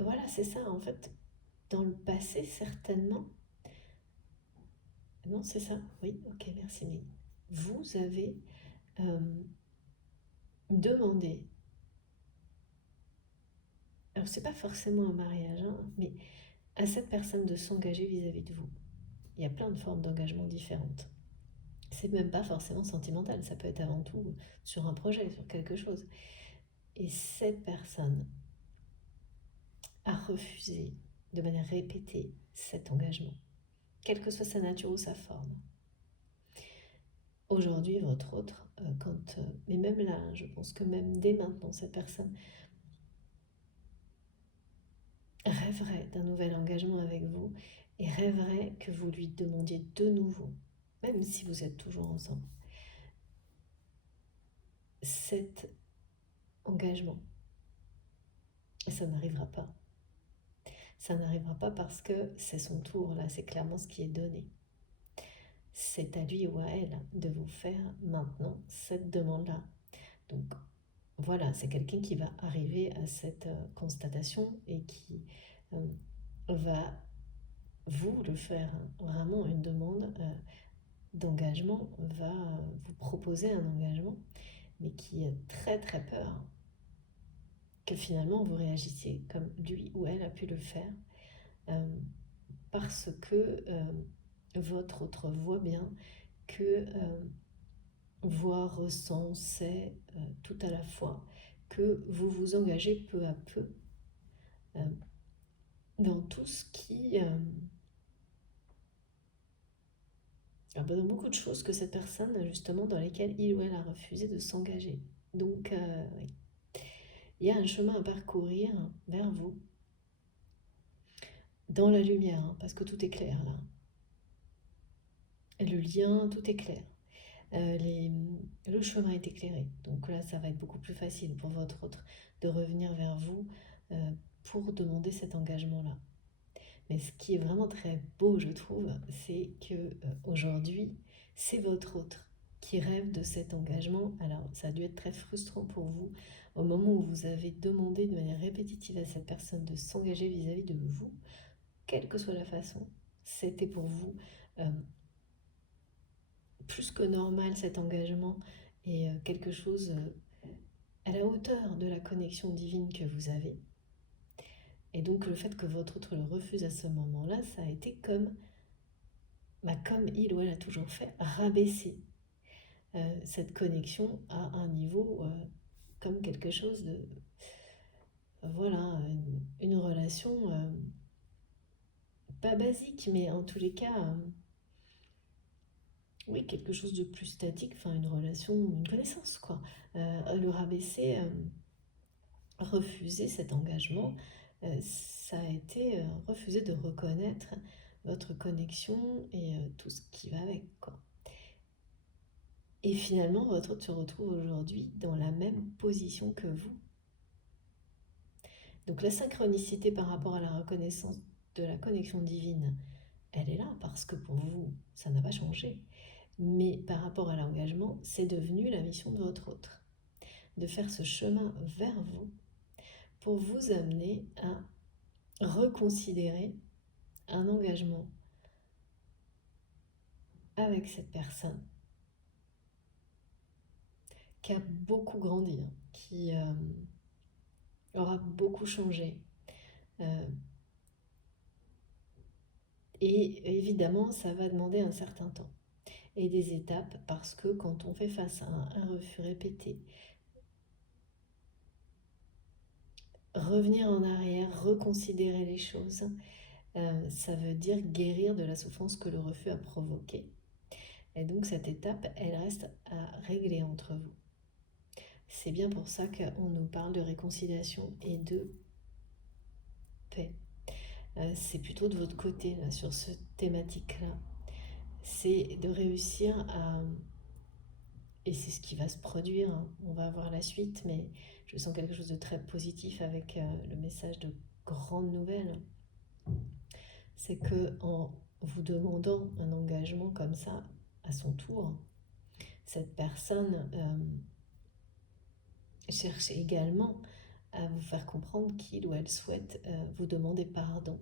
voilà, c'est ça. En fait, dans le passé, certainement... Non, c'est ça. Oui, ok, merci. Mais vous avez demandé... Alors, c'est pas forcément un mariage, mais à cette personne de s'engager vis-à-vis de vous. Il y a plein de formes d'engagement différentes. C'est même pas forcément sentimental, ça peut être avant tout sur un projet, sur quelque chose. Et cette personne a refusé de manière répétée cet engagement, quelle que soit sa nature ou sa forme. Aujourd'hui, votre autre, mais même là, je pense que même dès maintenant, cette personne rêverait d'un nouvel engagement avec vous et rêverait que vous lui demandiez de nouveau, même si vous êtes toujours ensemble, cet engagement. Et ça n'arrivera pas. Ça n'arrivera pas parce que c'est son tour, là, c'est clairement ce qui est donné. C'est à lui ou à elle de vous faire maintenant cette demande-là. Donc voilà, c'est quelqu'un qui va arriver à cette constatation et qui va vous le faire, vraiment une demande d'engagement, va vous proposer un engagement, mais qui a très très peur que finalement vous réagissiez comme lui ou elle a pu le faire, parce que votre autre voit bien que voit, ressent, sait tout à la fois que vous vous engagez peu à peu dans tout ce qui... dans beaucoup de choses que cette personne, justement, dans lesquelles il ou elle a refusé de s'engager. Donc, oui. Il y a un chemin à parcourir vers vous, dans la lumière, parce que tout est clair là. Le lien, tout est clair. Le chemin est éclairé. Donc là, ça va être beaucoup plus facile pour votre autre de revenir vers vous pour demander cet engagement-là. Mais ce qui est vraiment très beau, je trouve, c'est que aujourd'hui, c'est votre autre qui rêve de cet engagement. Alors, ça a dû être très frustrant pour vous au moment où vous avez demandé de manière répétitive à cette personne de s'engager vis-à-vis de vous, quelle que soit la façon. C'était pour vous plus que normal cet engagement et quelque chose à la hauteur de la connexion divine que vous avez. Et donc le fait que votre autre le refuse à ce moment-là, ça a été comme il ou elle a toujours fait, rabaisser cette connexion à un niveau comme quelque chose de... voilà, une relation pas basique, mais en tous les cas... oui, quelque chose de plus statique, enfin une relation, une connaissance, quoi. Le rabaisser, refuser cet engagement, ça a été refuser de reconnaître votre connexion et tout ce qui va avec, quoi. Et finalement, votre autre se retrouve aujourd'hui dans la même position que vous. Donc la synchronicité par rapport à la reconnaissance de la connexion divine, elle est là parce que pour vous, ça n'a pas changé. Mais par rapport à l'engagement, c'est devenu la mission de votre autre. De faire ce chemin vers vous pour vous amener à reconsidérer un engagement avec cette personne qui a beaucoup grandi, qui aura beaucoup changé. Et évidemment, ça va demander un certain temps et des étapes parce que quand on fait face à un refus répété, revenir en arrière, reconsidérer les choses, ça veut dire guérir de la souffrance que le refus a provoquée. Et donc cette étape, elle reste à régler entre vous. C'est bien pour ça qu'on nous parle de réconciliation et de paix. C'est plutôt de votre côté là, sur cette thématique-là. C'est de réussir à... Et c'est ce qui va se produire, hein. On va voir la suite, mais je sens quelque chose de très positif avec le message de grande nouvelle. C'est que en vous demandant un engagement comme ça, à son tour, cette personne cherche également à vous faire comprendre qu'il ou elle souhaite vous demander pardon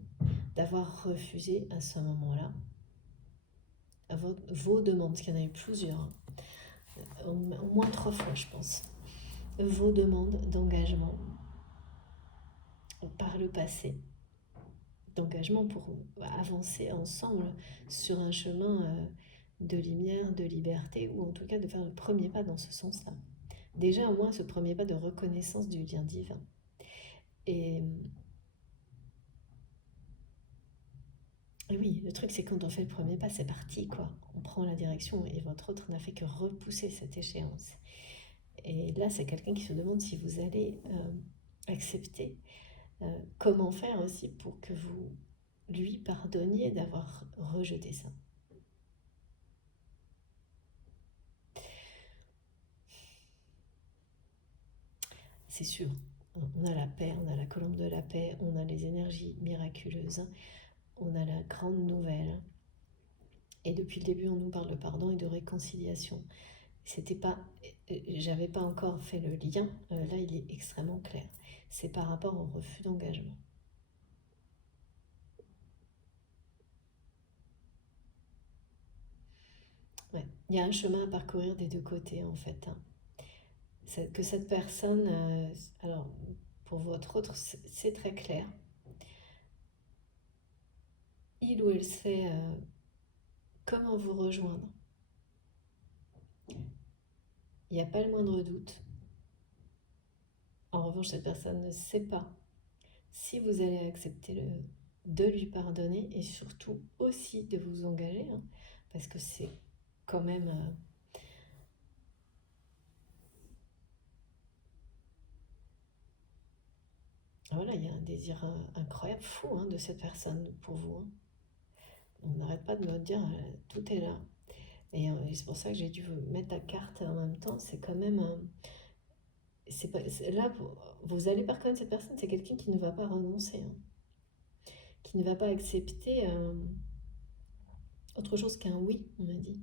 d'avoir refusé à ce moment-là vos demandes, parce qu'il y en a eu plusieurs, hein. Au moins 3 fois je pense, vos demandes d'engagement par le passé, d'engagement pour avancer ensemble sur un chemin de lumière, de liberté, ou en tout cas de faire le premier pas dans ce sens-là. Déjà au moins ce premier pas de reconnaissance du lien divin. Et oui, le truc c'est quand on fait le premier pas, c'est parti quoi. On prend la direction et votre autre n'a fait que repousser cette échéance. Et là c'est quelqu'un qui se demande si vous allez accepter. Comment faire aussi pour que vous lui pardonniez d'avoir rejeté ça. C'est sûr, on a la paix, on a la colombe de la paix, on a les énergies miraculeuses, on a la grande nouvelle. Et depuis le début, on nous parle de pardon et de réconciliation. C'était pas, j'avais pas encore fait le lien, là il est extrêmement clair. C'est par rapport au refus d'engagement. Ouais. Il y a un chemin à parcourir des deux côtés en fait, hein. Que cette personne, alors pour votre autre, c'est très clair. Il ou elle sait comment vous rejoindre. Il n'y a pas le moindre doute. En revanche, cette personne ne sait pas si vous allez accepter de lui pardonner et surtout aussi de vous engager, hein, parce que c'est quand même... voilà, il y a un désir incroyable, fou, hein, de cette personne pour vous, hein. On n'arrête pas de me dire, tout est là. Et c'est pour ça que j'ai dû vous mettre la carte en même temps. C'est quand même... là, vous allez pas reconnaître cette personne, c'est quelqu'un qui ne va pas renoncer, hein, qui ne va pas accepter autre chose qu'un oui, on m'a dit.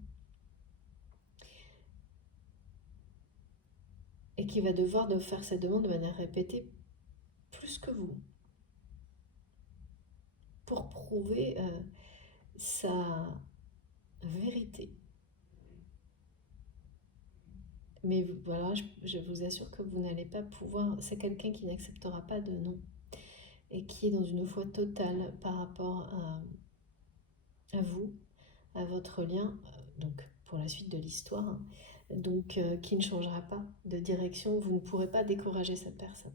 Et qui va devoir de faire cette demande de manière répétée plus que vous pour prouver sa vérité. Mais voilà, je vous assure que vous n'allez pas pouvoir... C'est quelqu'un qui n'acceptera pas de non et qui est dans une foi totale par rapport à vous, à votre lien, donc pour la suite de l'histoire, hein. Donc qui ne changera pas de direction. Vous ne pourrez pas décourager cette personne.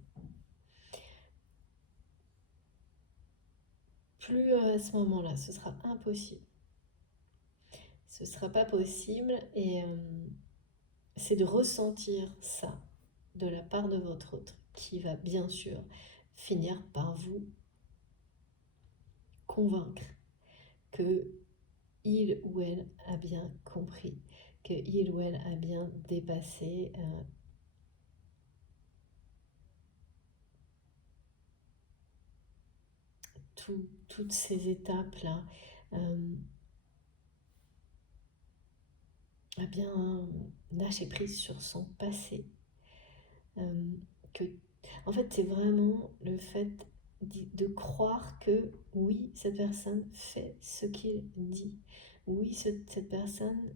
Plus à ce moment-là, ce sera impossible. Ce ne sera pas possible et c'est de ressentir ça de la part de votre autre qui va bien sûr finir par vous convaincre que il ou elle a bien compris, que il ou elle a bien dépassé toutes ces étapes-là, a bien lâché prise sur son passé. Que, en fait, c'est vraiment le fait de croire que oui, cette personne fait ce qu'il dit. Oui, cette personne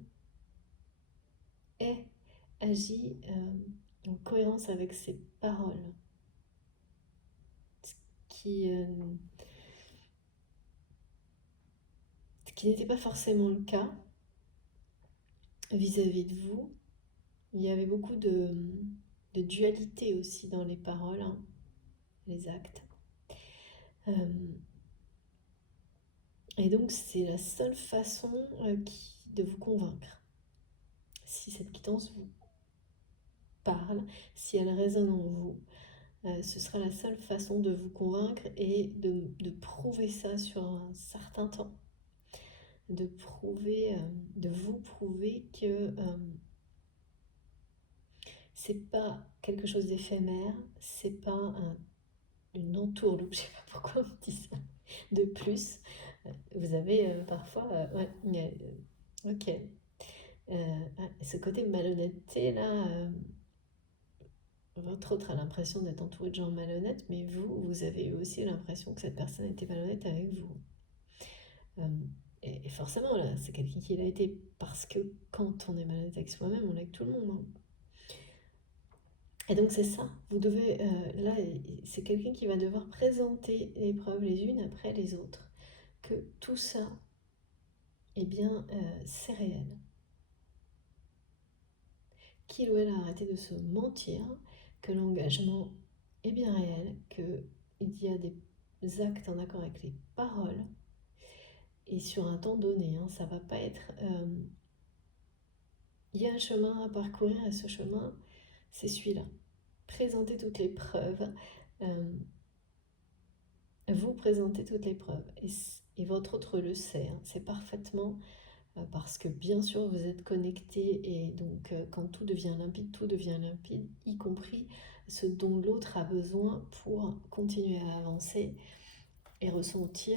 agit en cohérence avec ses paroles. ce qui n'était pas forcément le cas vis-à-vis de vous. Il y avait beaucoup de dualité aussi dans les paroles, hein, les actes. Et donc c'est la seule façon de vous convaincre. Si cette quittance vous parle, si elle résonne en vous, ce sera la seule façon de vous convaincre et de prouver ça sur un certain temps. De vous prouver que c'est pas quelque chose d'éphémère, c'est pas une entourloupe, je sais pas pourquoi on me dit ça, de plus. Vous avez parfois, ouais, ok. Ce côté malhonnêteté là, votre autre a l'impression d'être entouré de gens malhonnêtes, mais vous avez aussi l'impression que cette personne était malhonnête avec vous. Et forcément, là, c'est quelqu'un qui l'a été, parce que quand on est malhonnête avec soi-même, on l'est avec tout le monde. Hein. Et donc c'est ça, vous devez, là, c'est quelqu'un qui va devoir présenter les preuves les unes après les autres, que tout ça, eh bien, c'est réel. Qu'il ou elle a arrêté de se mentir, que l'engagement est bien réel, qu'il y a des actes en accord avec les paroles, et sur un temps donné, hein, ça va pas être... il y a un chemin à parcourir, et ce chemin, c'est celui-là. Présentez toutes les preuves, vous présentez toutes les preuves, et votre autre le sait, hein, c'est parfaitement... parce que bien sûr vous êtes connecté, et donc quand tout devient limpide, y compris ce dont l'autre a besoin pour continuer à avancer et ressentir,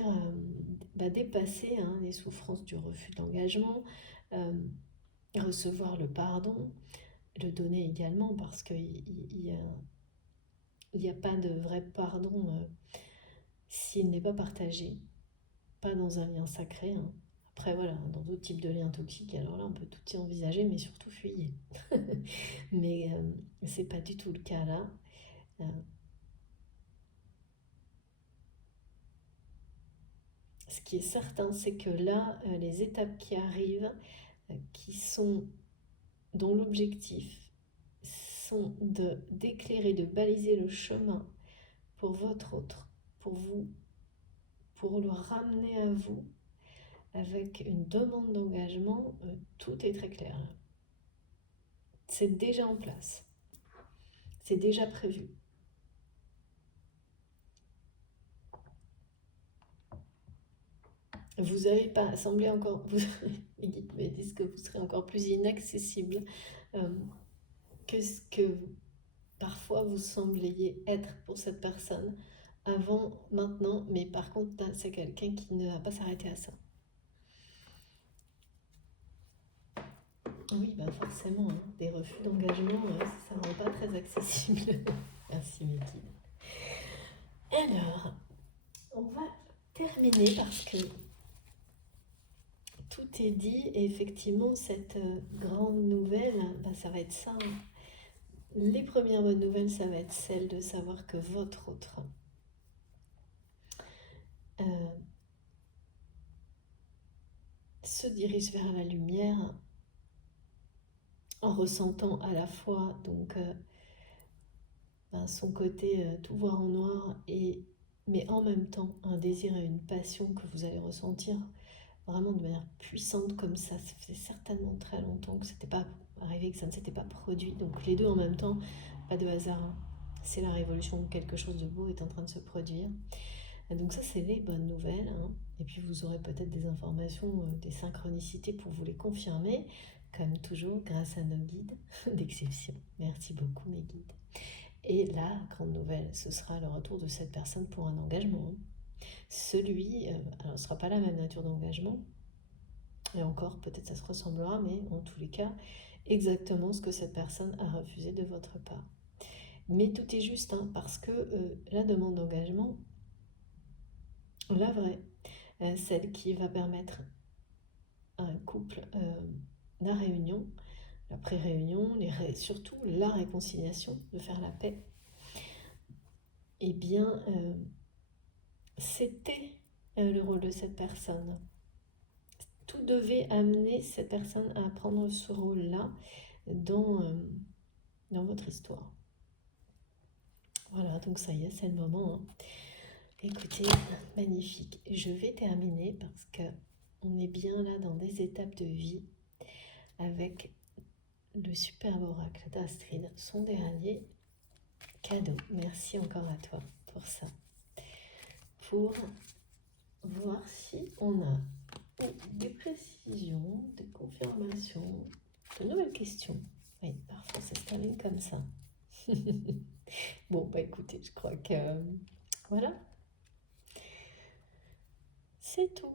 dépasser les souffrances du refus d'engagement, recevoir le pardon, le donner également, parce qu'il n'y a pas de vrai pardon s'il n'est pas partagé, pas dans un lien sacré. Hein. Après, voilà, dans d'autres types de liens toxiques, alors là, on peut tout y envisager, mais surtout fuyez. Mais c'est pas du tout le cas là. Ce qui est certain, c'est que là, les étapes qui arrivent, dont l'objectif sont d'éclairer, de baliser le chemin pour votre autre, pour vous, pour le ramener à vous, avec une demande d'engagement, tout est très clair. C'est déjà en place. C'est déjà prévu. Vous n'avez pas semblé encore... Les guides me disent que vous serez encore plus inaccessible que ce que parfois vous sembliez être pour cette personne avant, maintenant. Mais par contre, c'est quelqu'un qui ne va pas s'arrêter à ça. Oui, forcément, hein, des refus d'engagement, ça ne rend pas très accessible. Merci, mes guides. Alors, on va terminer parce que tout est dit, et effectivement, cette grande nouvelle, ça va être ça. Hein. Les premières bonnes nouvelles, ça va être celle de savoir que votre autre se dirige vers la lumière, en ressentant à la fois donc son côté tout voir en noir, mais en même temps un désir et une passion que vous allez ressentir vraiment de manière puissante comme ça. Ça faisait certainement très longtemps que c'était pas arrivé, que ça ne s'était pas produit. Donc les deux en même temps, pas de hasard. Hein. C'est la révolution, quelque chose de beau est en train de se produire. Et donc ça, c'est les bonnes nouvelles. Hein. Et puis vous aurez peut-être des informations, des synchronicités pour vous les confirmer, comme toujours grâce à nos guides d'exception. Merci beaucoup mes guides. Et la grande nouvelle, ce sera le retour de cette personne pour un engagement. Celui, alors ce ne sera pas la même nature d'engagement, et encore peut-être ça se ressemblera, mais en tous les cas, exactement ce que cette personne a refusé de votre part. Mais tout est juste, hein, parce que la demande d'engagement, la vraie, celle qui va permettre à un couple la réunion, la pré-réunion, surtout la réconciliation, de faire la paix, eh bien, c'était le rôle de cette personne. Tout devait amener cette personne à prendre ce rôle-là dans votre histoire. Voilà, donc ça y est, c'est le moment. Écoutez, magnifique. Je vais terminer parce que on est bien là dans des étapes de vie avec le superbe oracle d'Astrid, son dernier cadeau. Merci encore à toi pour ça. Pour voir si on a des précisions, des confirmations, de nouvelles questions. Oui, parfois ça se termine comme ça. Bon, bah écoutez, je crois que voilà, c'est tout.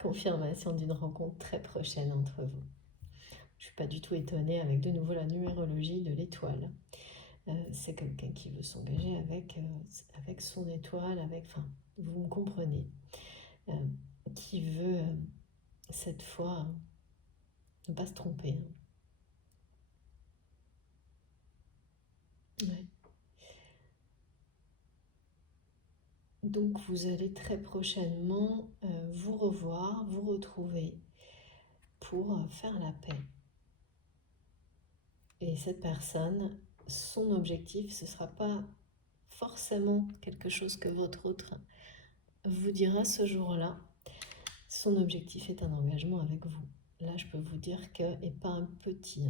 Confirmation d'une rencontre très prochaine entre vous. Je suis pas du tout étonnée avec de nouveau la numérologie de l'étoile. C'est quelqu'un qui veut s'engager avec son étoile, enfin, vous me comprenez, qui veut cette fois ne pas se tromper. Ouais. Donc vous allez très prochainement vous revoir, vous retrouver pour faire la paix. Et cette personne, son objectif, ce ne sera pas forcément quelque chose que votre autre vous dira ce jour-là. Son objectif est un engagement avec vous. Là, je peux vous dire que, et pas un petit,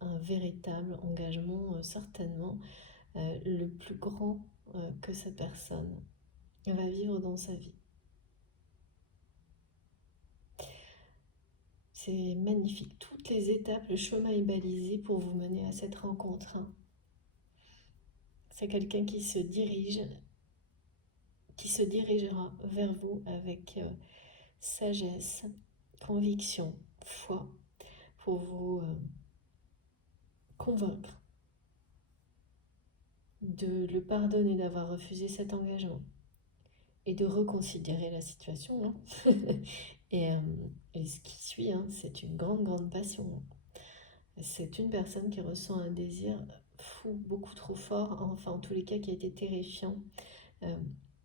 un véritable engagement, certainement le plus grand que cette personne va vivre dans sa vie. C'est magnifique. Toutes les étapes, le chemin est balisé pour vous mener à cette rencontre. C'est quelqu'un qui se dirigera vers vous avec sagesse, conviction, foi, pour vous convaincre de le pardonner d'avoir refusé cet engagement et de reconsidérer la situation. et, ce qui suit, c'est une grande passion. C'est une personne qui ressent un désir fou, beaucoup trop fort, enfin en tous les cas qui a été terrifiant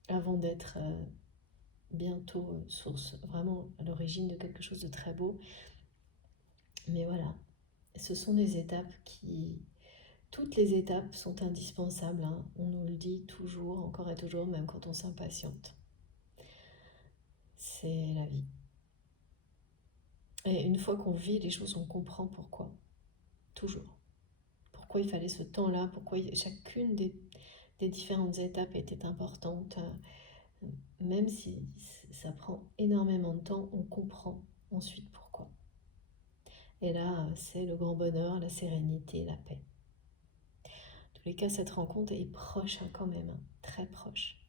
avant d'être bientôt source vraiment à l'origine de quelque chose de très beau. Mais voilà, ce sont des étapes toutes les étapes sont indispensables, on nous le dit toujours, encore et toujours, même quand on s'impatiente. C'est la vie. Et une fois qu'on vit les choses, on comprend pourquoi. Toujours. Pourquoi il fallait ce temps-là, pourquoi chacune des différentes étapes était importante. Même si ça prend énormément de temps, on comprend ensuite pourquoi. Et là, c'est le grand bonheur, la sérénité, la paix. En tous les cas, cette rencontre est proche quand même, très proche.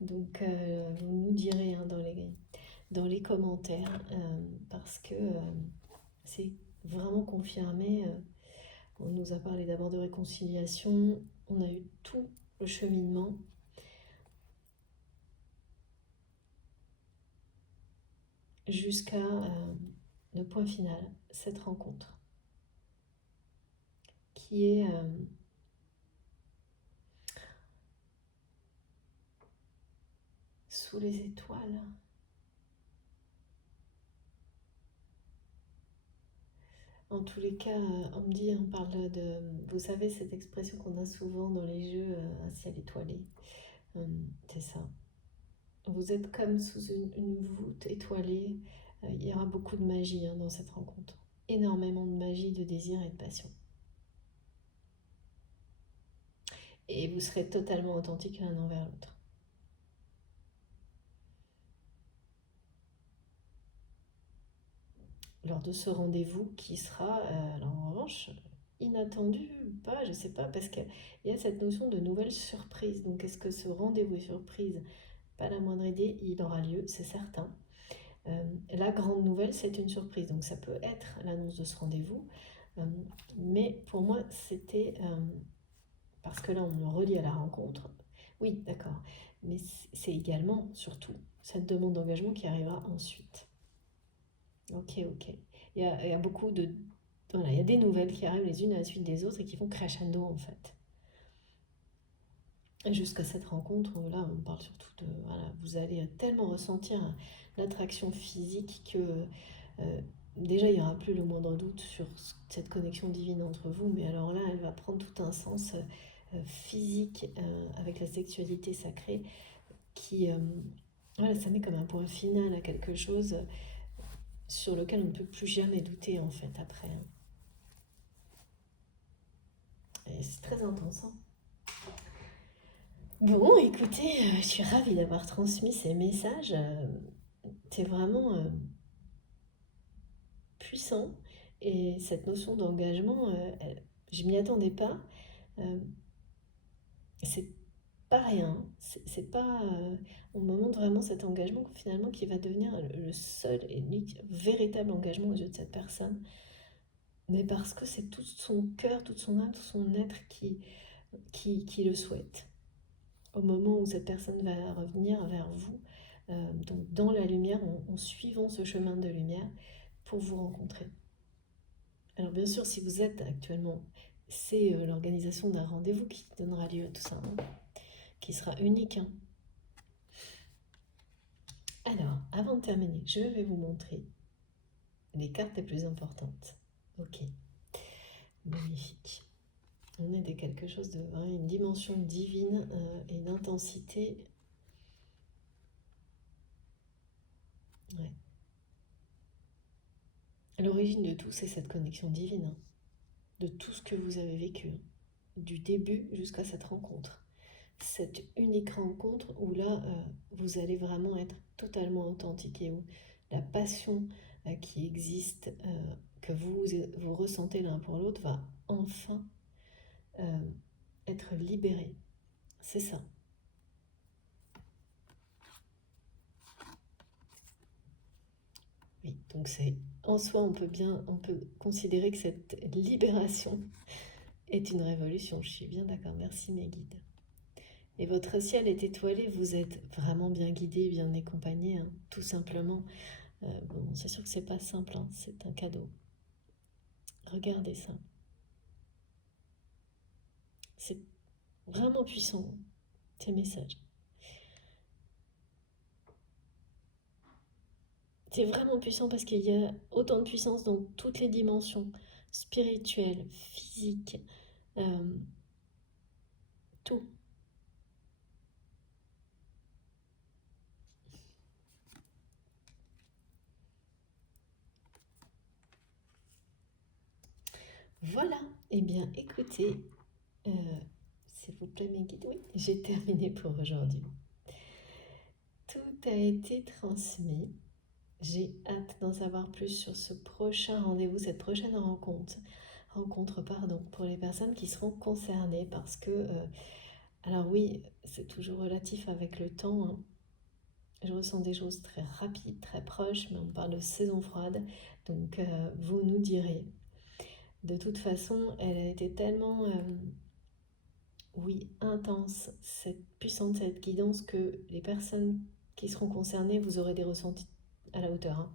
Donc, vous nous direz dans les commentaires, parce que c'est vraiment confirmé. On nous a parlé d'abord de réconciliation, on a eu tout le cheminement. Jusqu'à le point final, cette rencontre, qui est sous les étoiles. En tous les cas, on me dit, on parle de, vous savez, cette expression qu'on a souvent dans les jeux, un ciel étoilé. C'est ça. Vous êtes comme sous une voûte étoilée. Il y aura beaucoup de magie dans cette rencontre. Énormément de magie, de désir et de passion. Et vous serez totalement authentique l'un envers l'autre. Lors de ce rendez-vous qui sera, alors en revanche, inattendu, pas, je sais pas, parce qu'il y a cette notion de nouvelle surprise. Donc est-ce que ce rendez-vous est surprise? Pas la moindre idée, il aura lieu, c'est certain. La grande nouvelle, c'est une surprise, donc ça peut être l'annonce de ce rendez-vous. Mais pour moi, c'était, parce que là on me relie à la rencontre, oui d'accord, mais c'est également, surtout, cette demande d'engagement qui arrivera ensuite. Ok. Il y a beaucoup de... Voilà, il y a des nouvelles qui arrivent les unes à la suite des autres et qui vont crescendo en fait. jusqu'à cette rencontre où là, on parle surtout de... Voilà, vous allez tellement ressentir l'attraction physique que déjà, il n'y aura plus le moindre doute sur cette connexion divine entre vous, mais alors là, elle va prendre tout un sens physique avec la sexualité sacrée qui... voilà, ça met comme un point final à quelque chose sur lequel on ne peut plus jamais douter en fait après, hein. Et c'est très intense, hein. Bon, écoutez, je suis ravie d'avoir transmis ces messages. C'est vraiment puissant. Et cette notion d'engagement, je m'y attendais pas. Euh, c'est pas rien. C'est pas. On me montre vraiment cet engagement finalement qui va devenir le seul et unique véritable engagement aux yeux de cette personne. Mais parce que c'est tout son cœur, toute son âme, tout son être qui le souhaite. Au moment où cette personne va revenir vers vous, donc dans la lumière, en suivant ce chemin de lumière pour vous rencontrer. Alors bien sûr, si vous êtes actuellement, c'est l'organisation d'un rendez-vous qui donnera lieu à tout ça, hein, qui sera unique, hein. Alors, avant de terminer, je vais vous montrer les cartes les plus importantes. Ok, magnifique. On est dans quelque chose de vraiment une dimension divine et une intensité. Ouais. À l'origine de tout, c'est cette connexion divine, hein, de tout ce que vous avez vécu, hein, du début jusqu'à cette rencontre. Cette unique rencontre où là, vous allez vraiment être totalement authentique et où la passion qui existe, que vous ressentez l'un pour l'autre, va enfin euh, être libérée. C'est ça. Oui, donc c'est en soi, on peut considérer que cette libération est une révolution. Je suis bien d'accord. Merci mes guides. Et votre ciel est étoilé, vous êtes vraiment bien guidé, bien accompagné, hein, tout simplement. Bon, c'est sûr que c'est pas simple, hein, c'est un cadeau. Regardez ça. C'est vraiment puissant, ces messages. C'est vraiment puissant parce qu'il y a autant de puissance dans toutes les dimensions, spirituelles, physiques, euh, tout. Voilà, eh bien écoutez, euh, s'il vous plaît mes guides, oui, j'ai terminé pour aujourd'hui. Tout a été transmis. J'ai hâte d'en savoir plus sur ce prochain rendez-vous, cette prochaine rencontre pardon, pour les personnes qui seront concernées parce que, alors oui, c'est toujours relatif avec le temps, hein. Je ressens des choses très rapides, très proches, mais on parle de saison froide, donc vous nous direz. De toute façon, elle a été tellement, oui, intense, cette puissante, cette guidance que les personnes qui seront concernées, vous aurez des ressentis à la hauteur, hein.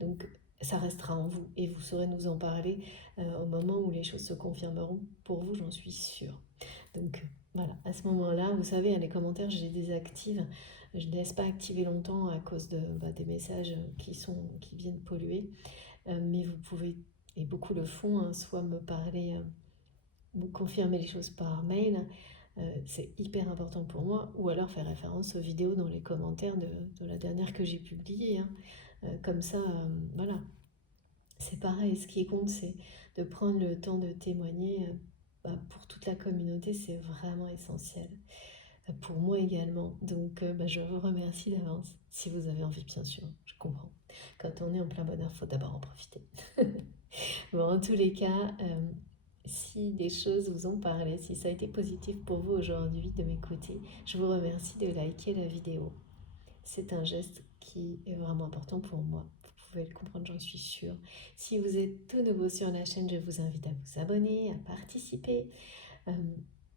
Donc ça restera en vous et vous saurez nous en parler au moment où les choses se confirmeront. Pour vous, j'en suis sûre. Donc voilà, à ce moment-là, vous savez, les commentaires, je les désactive. Je ne laisse pas activer longtemps à cause des messages qui viennent polluer. Mais vous pouvez, et beaucoup le font, hein, soit me parler, me confirmer les choses par mail. C'est hyper important pour moi, ou alors faire référence aux vidéos dans les commentaires de la dernière que j'ai publiée, hein. Comme ça, voilà, c'est pareil, ce qui compte, c'est de prendre le temps de témoigner. Pour toute la communauté, c'est vraiment essentiel. Pour moi également. Donc, je vous remercie d'avance. Si vous avez envie, bien sûr, je comprends. Quand on est en plein bonheur, il faut d'abord en profiter. Bon, en tous les cas, si des choses vous ont parlé, si ça a été positif pour vous aujourd'hui de m'écouter, je vous remercie de liker la vidéo. C'est un geste qui est vraiment important pour moi. Vous pouvez le comprendre, j'en suis sûre. Si vous êtes tout nouveau sur la chaîne, je vous invite à vous abonner, à participer.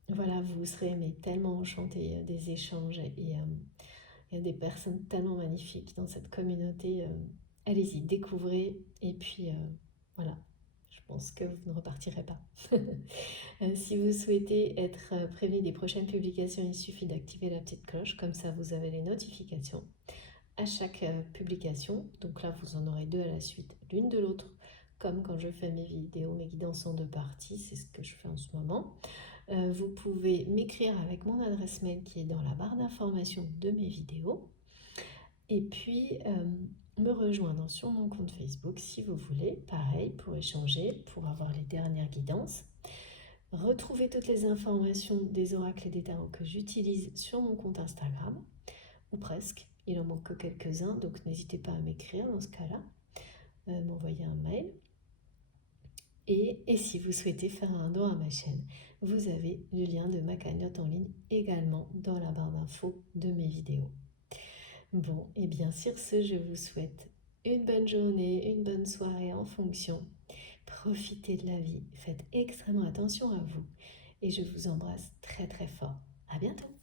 Voilà, vous serez mais tellement enchantés des échanges et il y a des personnes tellement magnifiques dans cette communauté. Allez-y, découvrez et puis voilà, pense que vous ne repartirez pas. Si vous souhaitez être prévenu des prochaines publications, il suffit d'activer la petite cloche, comme ça vous avez les notifications à chaque publication. Donc là, vous en aurez 2 à la suite, l'une de l'autre, comme quand je fais mes vidéos, mes guidances en 2 parties, c'est ce que je fais en ce moment. Vous pouvez m'écrire avec mon adresse mail qui est dans la barre d'information de mes vidéos. Et puis, me rejoindre sur mon compte Facebook si vous voulez, pareil, pour échanger, pour avoir les dernières guidances. Retrouvez toutes les informations des oracles et des tarots que j'utilise sur mon compte Instagram, ou presque. Il en manque que quelques-uns, donc n'hésitez pas à m'écrire dans ce cas-là, m'envoyer un mail. Et si vous souhaitez faire un don à ma chaîne, vous avez le lien de ma cagnotte en ligne également dans la barre d'infos de mes vidéos. Bon, et bien sur ce, je vous souhaite une bonne journée, une bonne soirée en fonction. Profitez de la vie, faites extrêmement attention à vous et je vous embrasse très très fort. À bientôt!